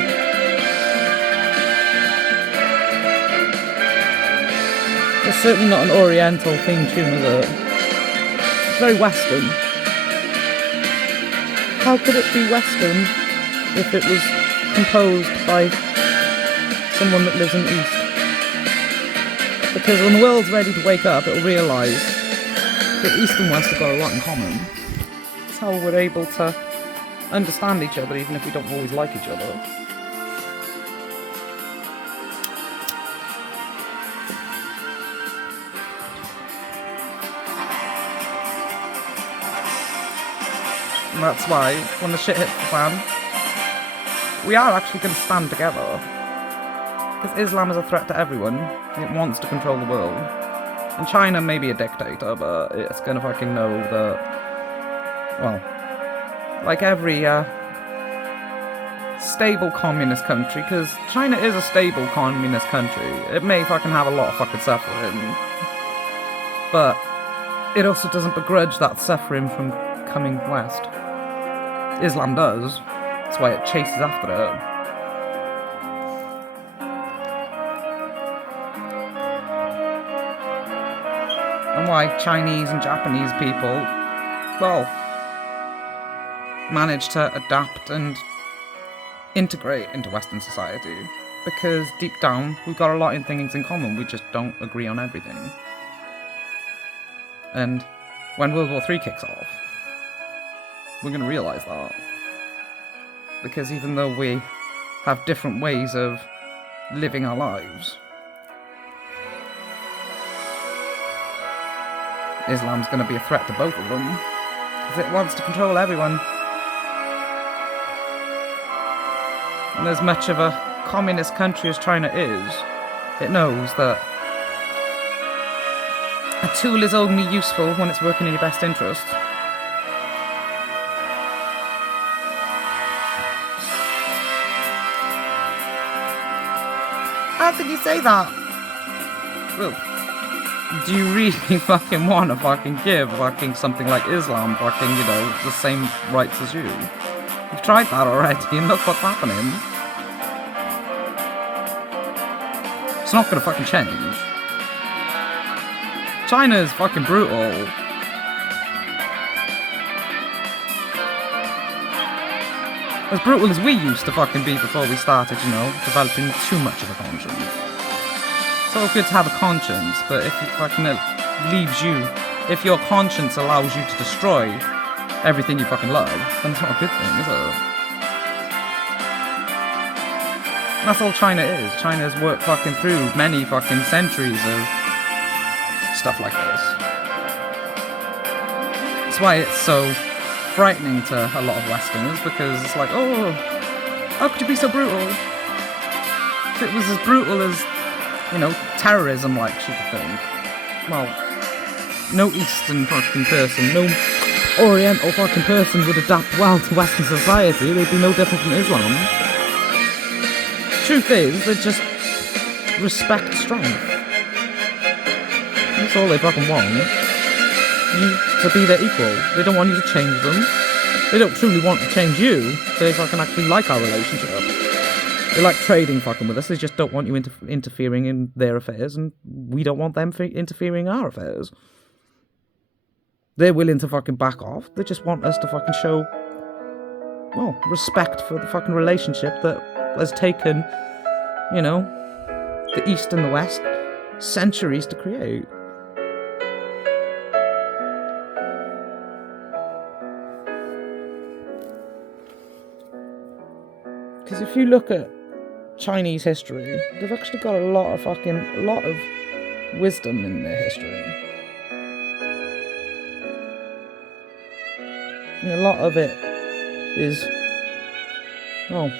It's certainly not an Oriental theme tune, is it? It's very Western. How could it be Western if it was composed by someone that lives in the East? Because when the world's ready to wake up, it'll realise that East and West have got a lot in common. That's how we're able to understand each other, even if we don't always like each other. And that's why, when the shit hits the fan, we are actually going to stand together. Because Islam is a threat to everyone. It wants to control the world. And China may be a dictator, but it's going to fucking know that, well, like every stable communist country, because China is a stable communist country. It may fucking have a lot of fucking suffering, but it also doesn't begrudge that suffering from coming west. Islam does. That's why it chases after it. And why Chinese and Japanese people, well, manage to adapt and integrate into Western society. because deep down, we've got a lot of things in common. We just don't agree on everything. And when World War III kicks off, we're going to realise that. Because even though we have different ways of living our lives, Islam's going to be a threat to both of them. Because it wants to control everyone. And as much of a communist country as China is, it knows that a tool is only useful when it's working in your best interest. How could you say that? Well, do you really fucking want to fucking give fucking something like Islam fucking, you know, the same rights as you? You've tried that already and look what's happening. It's not gonna fucking change. China is fucking brutal. As brutal as we used to fucking be before we started, you know, developing too much of a conscience. It's all good to have a conscience, but if it fucking leaves you, if your conscience allows you to destroy everything you fucking love, then it's not a good thing, is it? And that's all China is. China's worked fucking through many fucking centuries of stuff like this. That's why it's so frightening to a lot of Westerners, because it's like, oh, how could you be so brutal? If it was as brutal as, you know, terrorism, like you could think, well, no Eastern fucking person, no Oriental fucking person would adapt well to Western society. They'd be no different from Islam. Truth is, they just respect strength. That's all they fucking want. You to be their equal. They don't want you to change them. They don't truly want to change you. They fucking actually like our relationship. They like trading fucking with us. They just don't want you interfering in their affairs, and we don't want them interfering in our affairs. They're willing to fucking back off. They just want us to fucking show, well, respect for the fucking relationship that has taken, you know, the East and the West centuries to create. Because if you look at Chinese history, they've actually got a lot of wisdom in their history. And a lot of it is, well,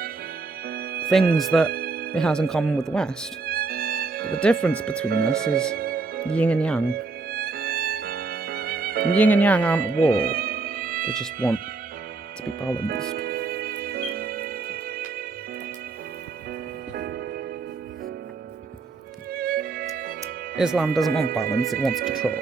things that it has in common with the West. But the difference between us is yin and yang. And yin and yang aren't at war. They just want to be balanced. Islam doesn't want balance, it wants control.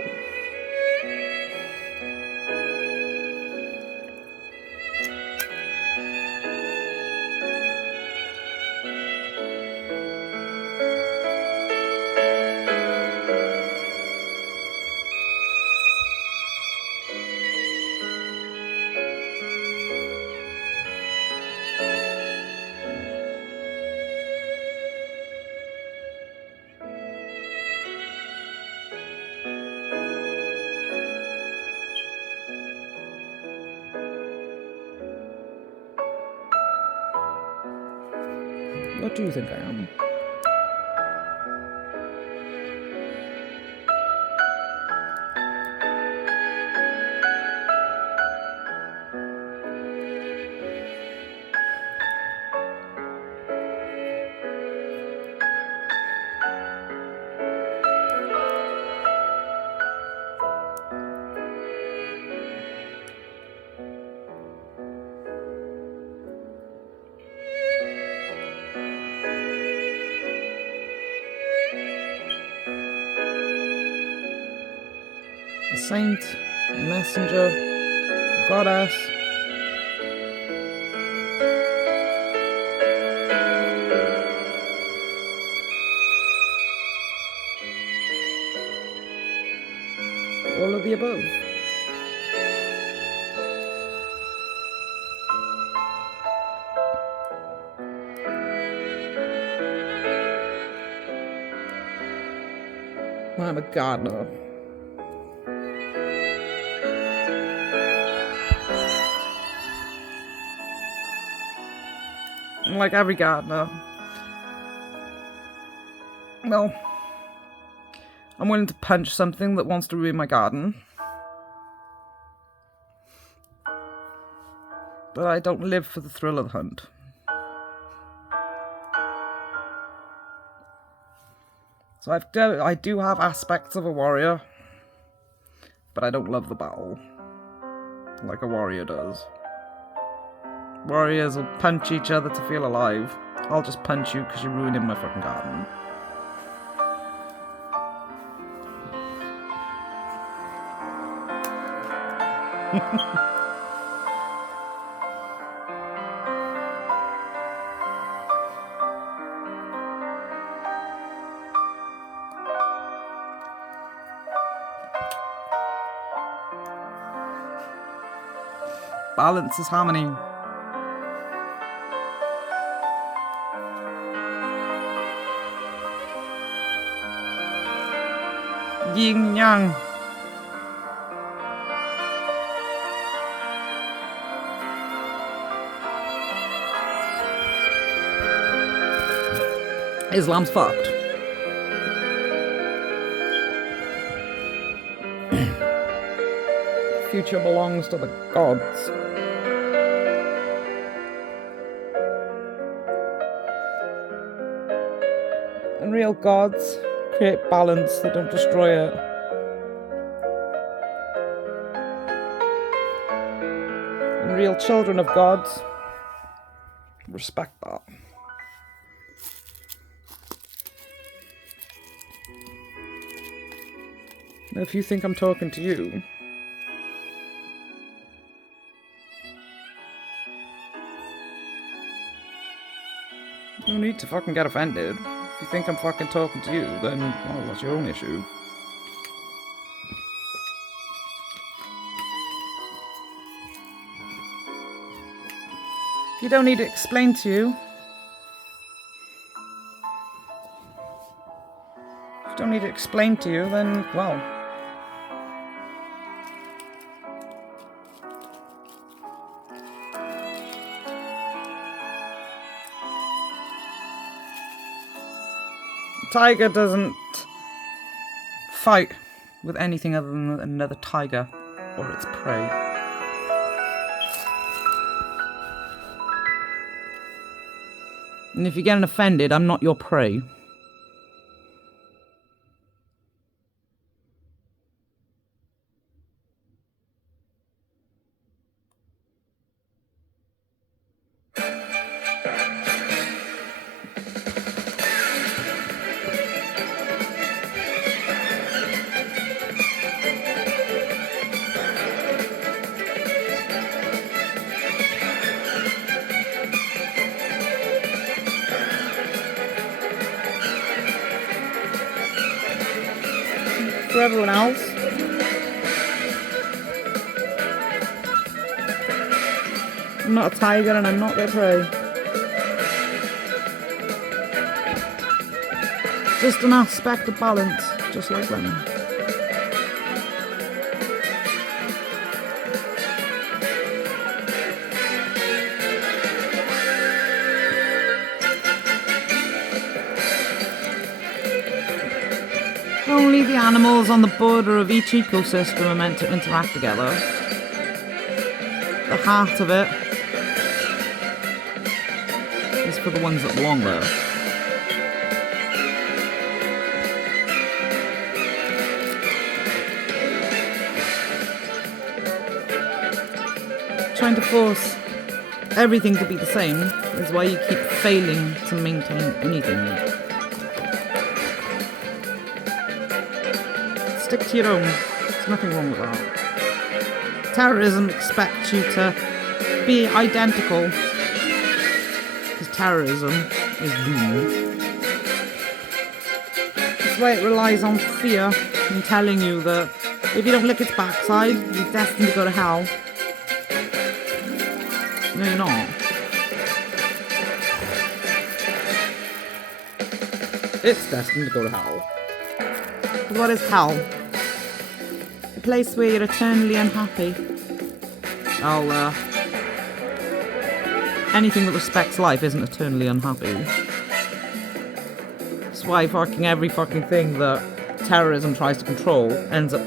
What do you think I am? A saint, a messenger, a goddess. All of the above. I'm a gardener. And like every gardener, well, I'm willing to punch something that wants to ruin my garden. But I don't live for the thrill of the hunt. So I do have aspects of a warrior, but I don't love the battle like a warrior does. Warriors will punch each other to feel alive. I'll just punch you because you're ruining my fucking garden. Balance is harmony. Yin yang. Islam's fucked. Future belongs to the gods. And real gods create balance, they don't destroy it. And real children of gods respect that. Now, if you think I'm talking to you, no need to fucking get offended. If you think I'm fucking talking to you, then, well, that's your own issue. If you don't need it explained to you, then, well, tiger doesn't fight with anything other than another tiger or its prey. And if you're getting offended, I'm not your prey. For everyone else, I'm not a tiger and I'm not their prey. Just an aspect of balance, just like them. Only the animals on the border of each ecosystem are meant to interact together. The heart of it is for the ones that belong there. Trying to force everything to be the same is why you keep failing to maintain anything. Stick to your own. There's nothing wrong with that. Terrorism expects you to be identical, because terrorism is doom. That's why it relies on fear and telling you that if you don't lick its backside, you're destined to go to hell. No, you're not. It's destined to go to hell. What is hell? A place where you're eternally unhappy. Anything that respects life isn't eternally unhappy. That's why fucking every fucking thing that terrorism tries to control ends up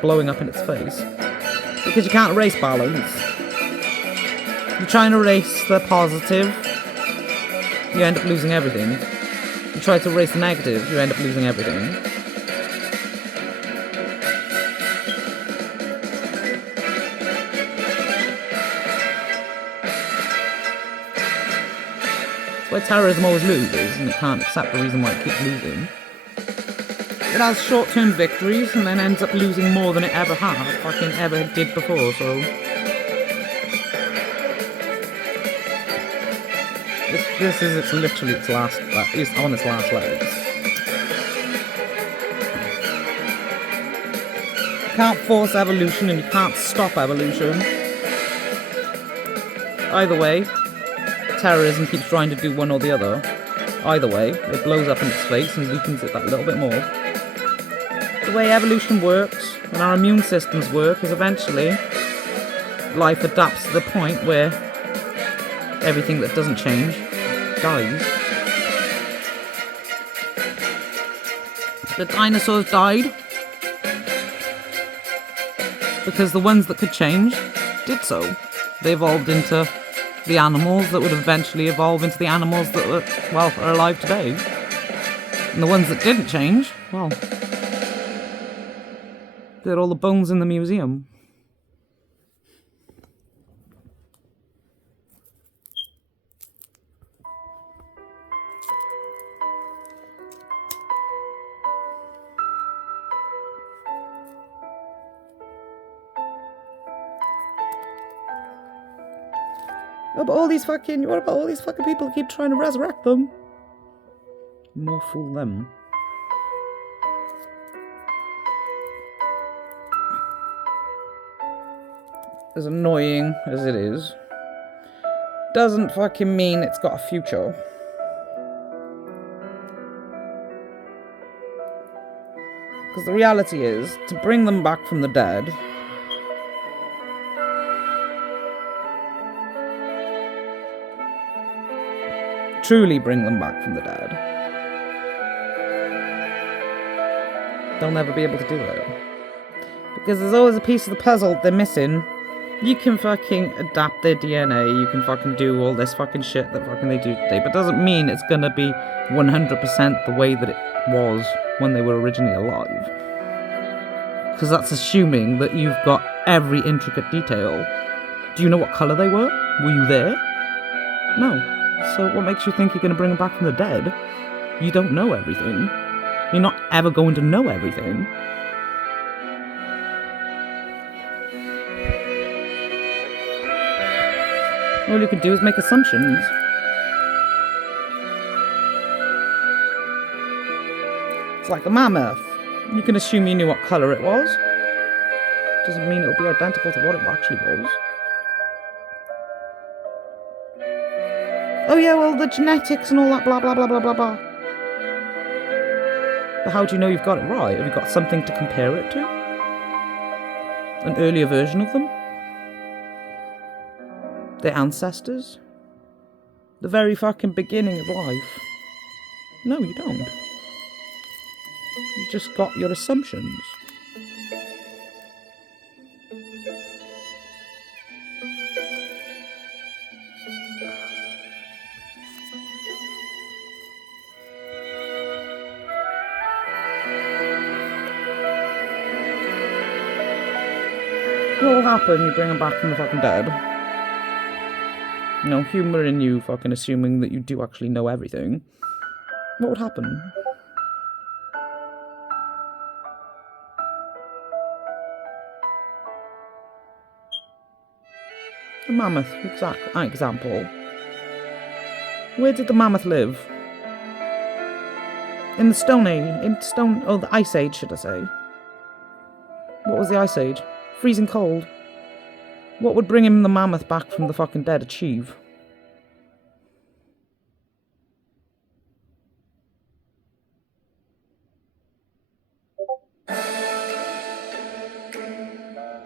blowing up in its face. Because you can't erase balance. You try and erase the positive, you end up losing everything. You try to erase the negative, you end up losing everything. That's why terrorism always loses, and it can't accept the reason why it keeps losing. It has short-term victories, and then ends up losing more than it ever did before, so... This is literally its last legs. You can't force evolution and you can't stop evolution. Either way, terrorism keeps trying to do one or the other. Either way, it blows up in its face and weakens it that little bit more. The way evolution works and our immune systems work is eventually life adapts to the point where everything that doesn't change dies. The dinosaurs died because the ones that could change did so. They evolved into the animals that would eventually evolve into the animals that are alive today. And the ones that didn't change, well, they're all the bones in the museum. What about all these fucking people who keep trying to resurrect them? More fool them. As annoying as it is, doesn't fucking mean it's got a future. Because the reality is, to bring them back from the dead, truly bring them back from the dead, they'll never be able to do it. Because there's always a piece of the puzzle they're missing. You can fucking adapt their DNA, you can fucking do all this fucking shit that fucking they do today, but doesn't mean it's gonna be 100% the way that it was when they were originally alive. Because that's assuming that you've got every intricate detail. Do you know what colour they were? Were you there? No. So what makes you think you're going to bring them back from the dead? You don't know everything. You're not ever going to know everything. All you can do is make assumptions. It's like a mammoth. You can assume you knew what colour it was. Doesn't mean it'll be identical to what it actually was. Oh yeah, well, the genetics and all that blah blah blah blah blah blah. But how do you know you've got it right? Have you got something to compare it to? An earlier version of them? Their ancestors? The very fucking beginning of life? No, you don't. You just got your assumptions. What will happen? You bring them back from the fucking dead. You know, humour in you fucking assuming that you do actually know everything. What would happen? The mammoth, example. Where did the mammoth live? In the Stone Age. The Ice Age, should I say. What was the Ice Age? Freezing cold. What would bring him the mammoth back from the fucking dead achieve?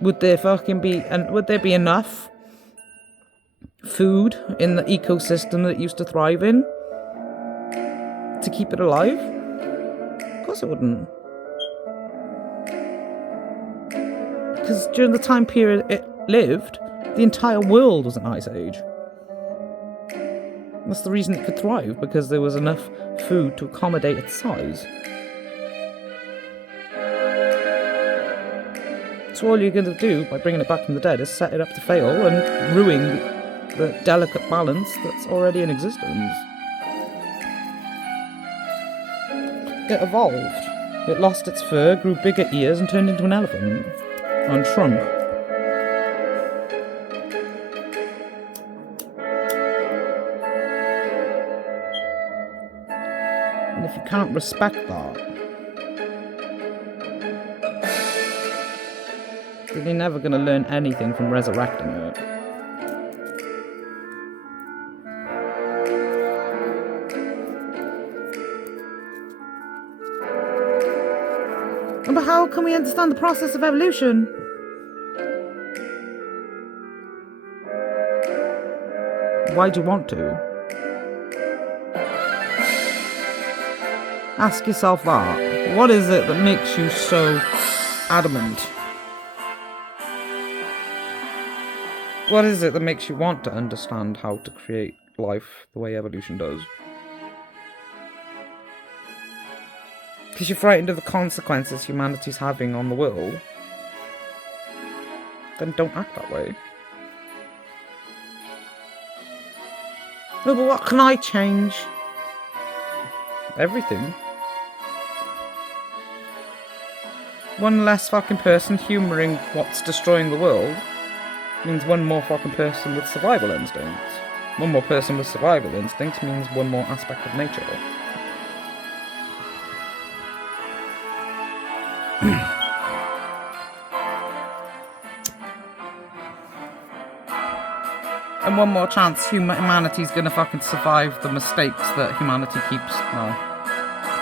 would there be enough food in the ecosystem that it used to thrive in to keep it alive? Of course it wouldn't. Because during the time period it lived, the entire world was an ice age. That's the reason it could thrive, because there was enough food to accommodate its size. So all you're going to do by bringing it back from the dead is set it up to fail and ruin the delicate balance that's already in existence. It evolved. It lost its fur, grew bigger ears, and turned into an elephant. And shrunk. And if you can't respect that, then you're never going to learn anything from resurrecting it. But how can we understand the process of evolution? Why do you want to? Ask yourself that. What is it that makes you so adamant? What is it that makes you want to understand how to create life the way evolution does? Because you're frightened of the consequences humanity's having on the world? Then don't act that way. No, but what can I change? Everything. One less fucking person humouring what's destroying the world means one more fucking person with survival instincts. One more person with survival instincts means one more aspect of nature. And one more chance humanity's gonna fucking survive the mistakes that humanity keeps,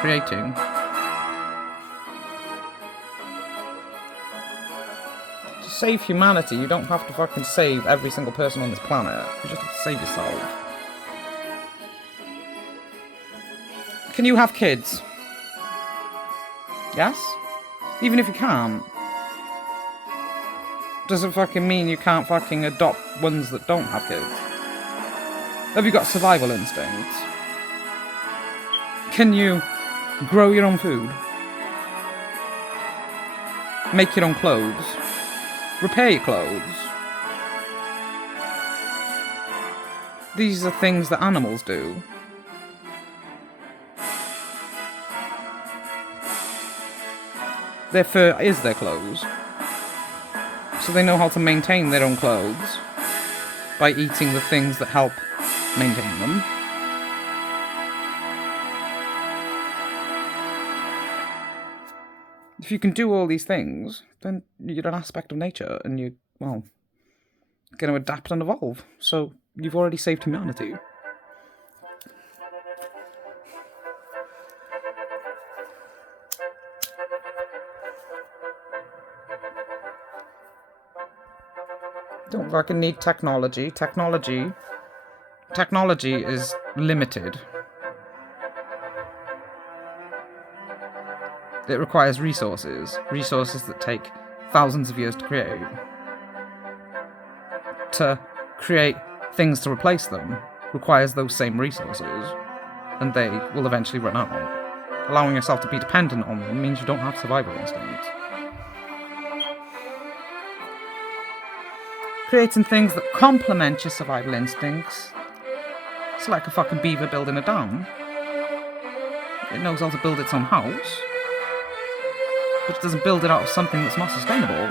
creating. To save humanity, you don't have to fucking save every single person on this planet. You just have to save yourself. Can you have kids? Yes? Even if you can't. Doesn't fucking mean you can't fucking adopt ones that don't have kids. Have you got survival instincts? Can you grow your own food? Make your own clothes? Repair your clothes? These are things that animals do. Their fur is their clothes. So they know how to maintain their own clothes by eating the things that help maintain them. If you can do all these things, then you're an aspect of nature and you're, well, going to adapt and evolve. So you've already saved humanity. Don't fucking need technology. Technology is limited. It requires resources that take thousands of years to create. To create things to replace them requires those same resources, and they will eventually run out. Allowing yourself to be dependent on them means you don't have survival instincts. Creating things that complement your survival instincts. It's like a fucking beaver building a dam. It knows how to build its own house, but it doesn't build it out of something that's not sustainable.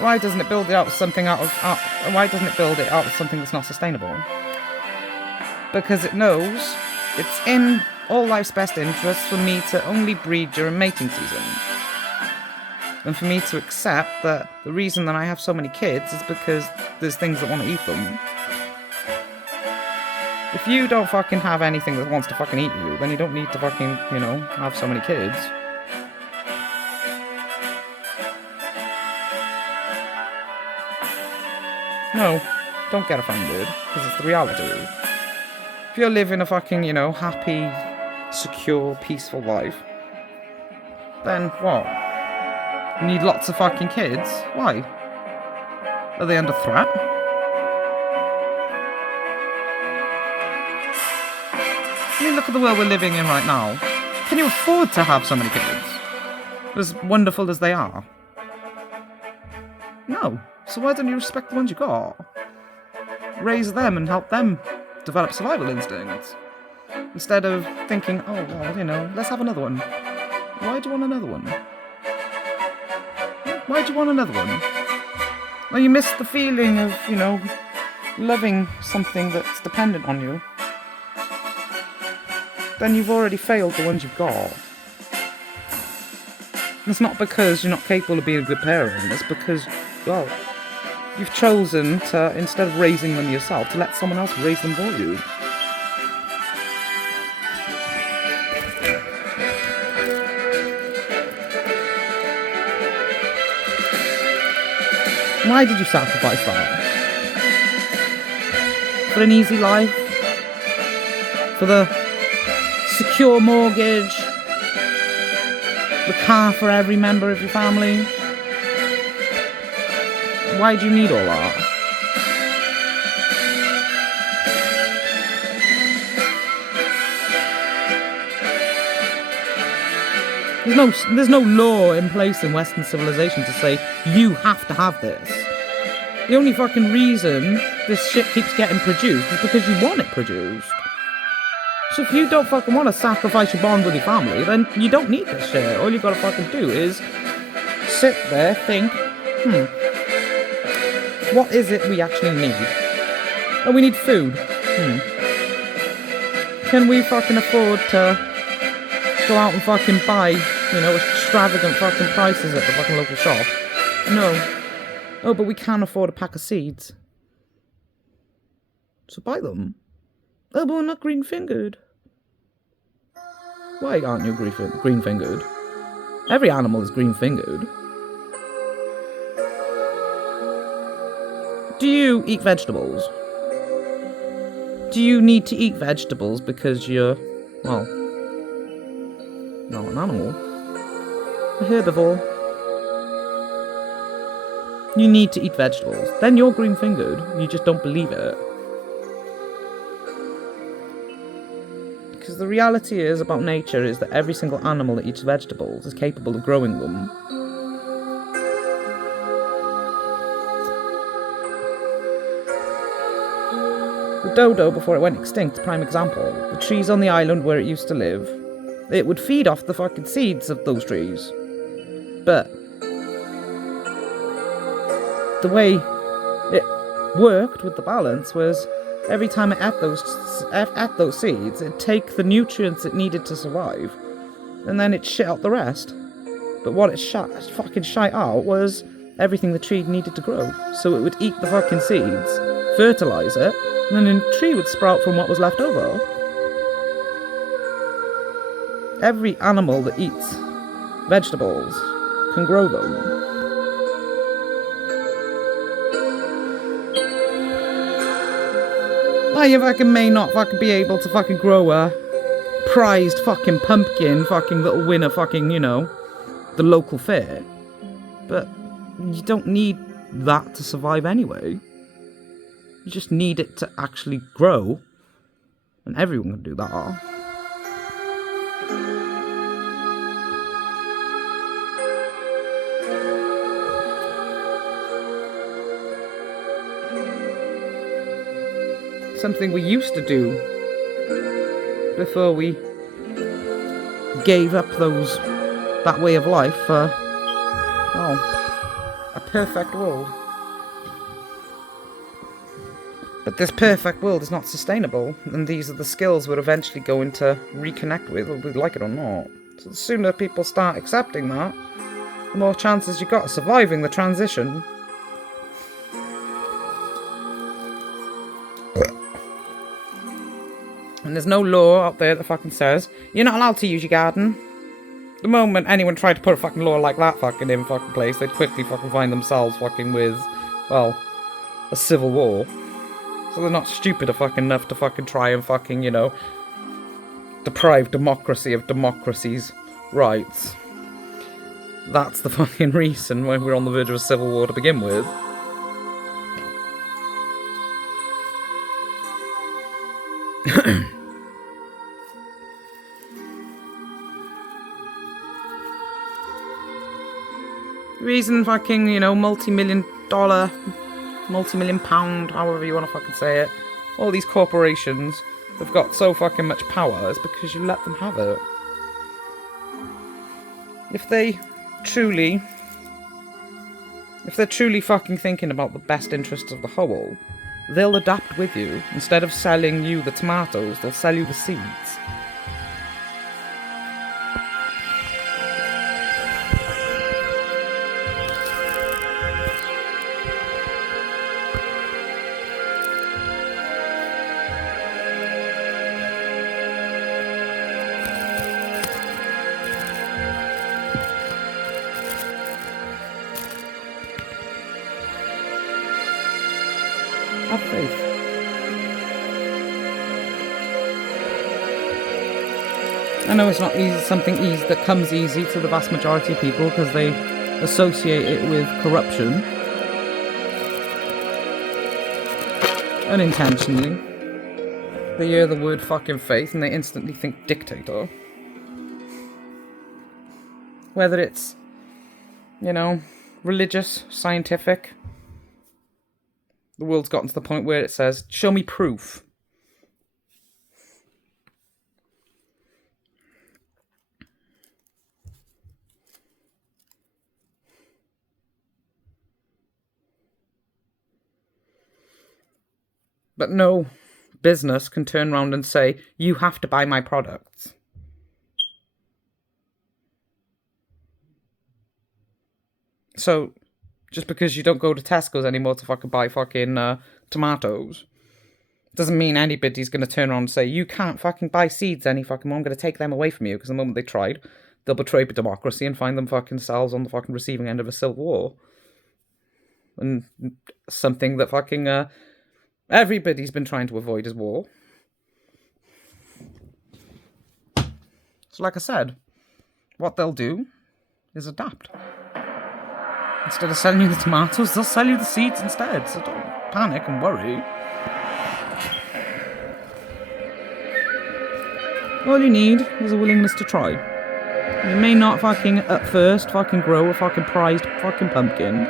Why doesn't it build it out of something why doesn't it build it out of something that's not sustainable? Because it knows it's in all life's best interest for me to only breed during mating season. And for me to accept that the reason that I have so many kids is because there's things that want to eat them. If you don't fucking have anything that wants to fucking eat you, then you don't need to fucking, you know, have so many kids. No, don't get offended, because it's the reality. If you're living a fucking, you know, happy, secure, peaceful life, then what? You need lots of fucking kids? Why? Are they under threat? I mean, look at the world we're living in right now. Can you afford to have so many kids? As wonderful as they are? No. So why don't you respect the ones you got? Raise them and help them develop survival instincts. Instead of thinking, oh, well, you know, let's have another one. Why do you want another one? Why do you want another one? Well, you miss the feeling of, you know, loving something that's dependent on you. Then you've already failed the ones you've got. It's not because you're not capable of being a good parent, it's because, well, you've chosen to, instead of raising them yourself, to let someone else raise them for you. Why did you sacrifice that? For an easy life? For the secure mortgage? The car for every member of your family? Why do you need all that? There's no law in place in Western civilization to say you have to have this. The only fucking reason this shit keeps getting produced is because you want it produced. So if you don't fucking want to sacrifice your bond with your family, then you don't need this shit. All you gotta fucking do is sit there, think, what is it we actually need? Oh, we need food. Can we fucking afford to go out and fucking buy, you know, extravagant fucking prices at the fucking local shop? No. Oh, but we can afford a pack of seeds. So buy them. Oh, but we're not green-fingered. Why aren't you green-fingered? Every animal is green-fingered. Do you eat vegetables? Do you need to eat vegetables because you're, well, not an animal? A herbivore. You need to eat vegetables. Then you're green-fingered. You just don't believe it. Because the reality is about nature is that every single animal that eats vegetables is capable of growing them. The dodo, before it went extinct, prime example. The trees on the island where it used to live, it would feed off the fucking seeds of those trees. But the way it worked with the balance was every time it ate those seeds, it'd take the nutrients it needed to survive, and then it shit out the rest. But what it fucking shite out was everything the tree needed to grow. So it would eat the fucking seeds, fertilise it, and then a tree would sprout from what was left over. Every animal that eats vegetables can grow them. You fucking may not fucking be able to fucking grow a prized fucking pumpkin fucking that'll win a fucking, you know, the local fair. But you don't need that to survive anyway. You just need it to actually grow. And everyone can do that. Something we used to do before we gave up that way of life for, a perfect world. But this perfect world is not sustainable, and these are the skills we're eventually going to reconnect with, whether we like it or not. So the sooner people start accepting that, the more chances you got of surviving the transition. And there's no law out there that fucking says you're not allowed to use your garden. The moment anyone tried to put a fucking law like that fucking in fucking place, they'd quickly fucking find themselves fucking with, well, a civil war. So they're not stupid enough to fucking try and fucking, you know, deprive democracy of democracy's rights. That's the fucking reason why we're on the verge of a civil war to begin with. The reason fucking, you know, multi-million pound, however you want to fucking say it, all these corporations have got so fucking much power is because you let them have it. If they're truly fucking thinking about the best interests of the whole, they'll adapt with you. Instead of selling you the tomatoes, they'll sell you the seeds. Have faith. I know it's not something that comes easy to the vast majority of people because they associate it with corruption. Unintentionally. They hear the word fucking faith and they instantly think dictator. Whether it's, you know, religious, scientific. The world's gotten to the point where it says, show me proof. But no business can turn around and say, you have to buy my products. So, just because you don't go to Tesco's anymore to fucking buy fucking tomatoes, doesn't mean anybody's going to turn around and say, you can't fucking buy seeds any fucking more, I'm going to take them away from you. Because the moment they tried, they'll betray democracy and find them fucking selves on the fucking receiving end of a civil war. And something that fucking everybody's been trying to avoid is war. So like I said, what they'll do is adapt. Instead of selling you the tomatoes, they'll sell you the seeds instead. So don't panic and worry. All you need is a willingness to try. You may not fucking at first fucking grow a fucking prized fucking pumpkin.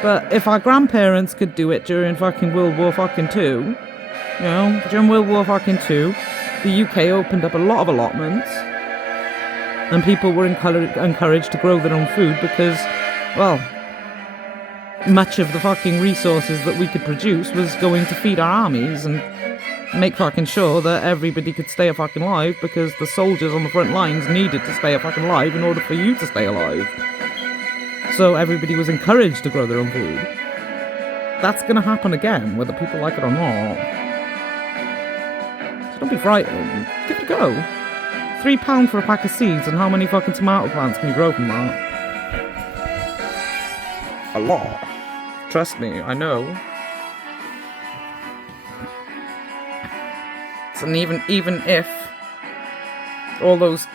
But if our grandparents could do it during fucking World War fucking II, you know, during World War fucking II, the UK opened up a lot of allotments. And people were encouraged to grow their own food because, well, much of the fucking resources that we could produce was going to feed our armies and make fucking sure that everybody could stay fucking alive because the soldiers on the front lines needed to stay fucking alive in order for you to stay alive. So everybody was encouraged to grow their own food. That's going to happen again, whether people like it or not. So don't be frightened. Give it a go. £3 for a pack of seeds, and how many fucking tomato plants can you grow from that? A lot. Trust me, I know. And even if all those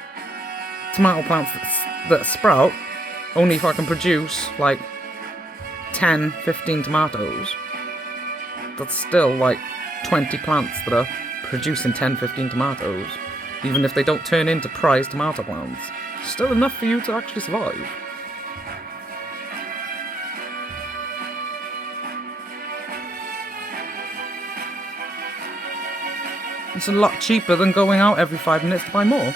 tomato plants that sprout only fucking produce like 10, 15 tomatoes, that's still like 20 plants that are producing 10, 15 tomatoes. Even if they don't turn into prized tomato plants, still enough for you to actually survive. It's a lot cheaper than going out every 5 minutes to buy more.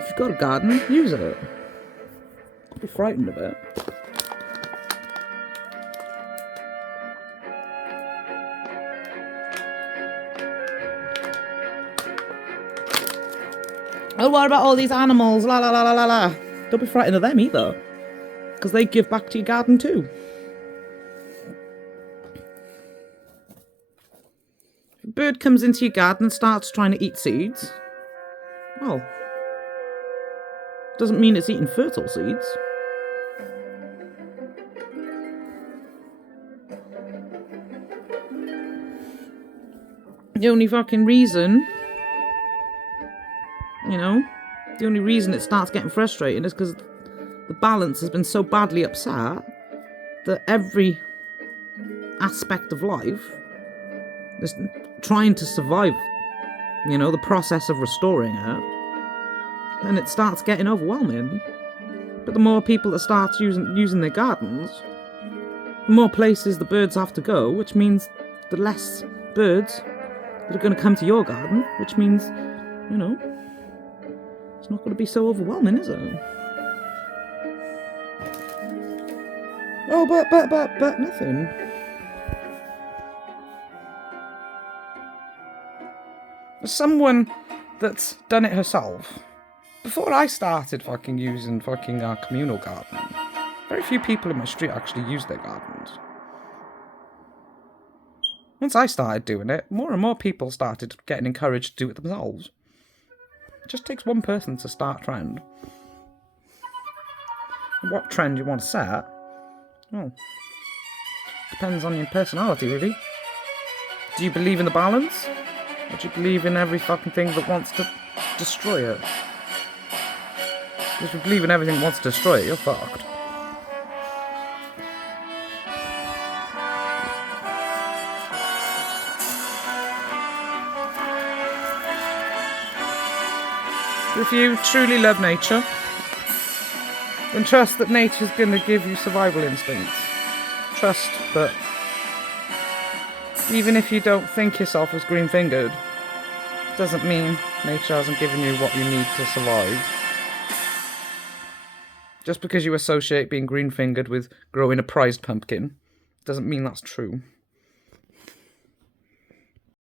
If you've got a garden, use it. Don't be frightened of it. Oh, what about all these animals? La la la la la la. Don't be frightened of them either. because they give back to your garden too. If a bird comes into your garden and starts trying to eat seeds, well, doesn't mean it's eating fertile seeds. The only fucking reason, the only reason it starts getting frustrating is because the balance has been so badly upset that every aspect of life is trying to survive, the process of restoring it, and it starts getting overwhelming. But the more people that start using their gardens, the more places the birds have to go, which means the less birds that are going to come to your garden, which means, it's not going to be so overwhelming, is it? Oh, but nothing. As someone that's done it herself, before I started fucking using fucking our communal garden, very few people in my street actually use their gardens. Once I started doing it, more and more people started getting encouraged to do it themselves. It just takes one person to start a trend. What trend you want to set? Well, depends on your personality, really. Do you believe in the balance? Or do you believe in every fucking thing that wants to destroy it? Because if you believe in everything that wants to destroy it, you're fucked. If you truly love nature, then trust that nature's going to give you survival instincts. Trust that even if you don't think yourself as green-fingered, doesn't mean nature hasn't given you what you need to survive. Just because you associate being green-fingered with growing a prized pumpkin, doesn't mean that's true.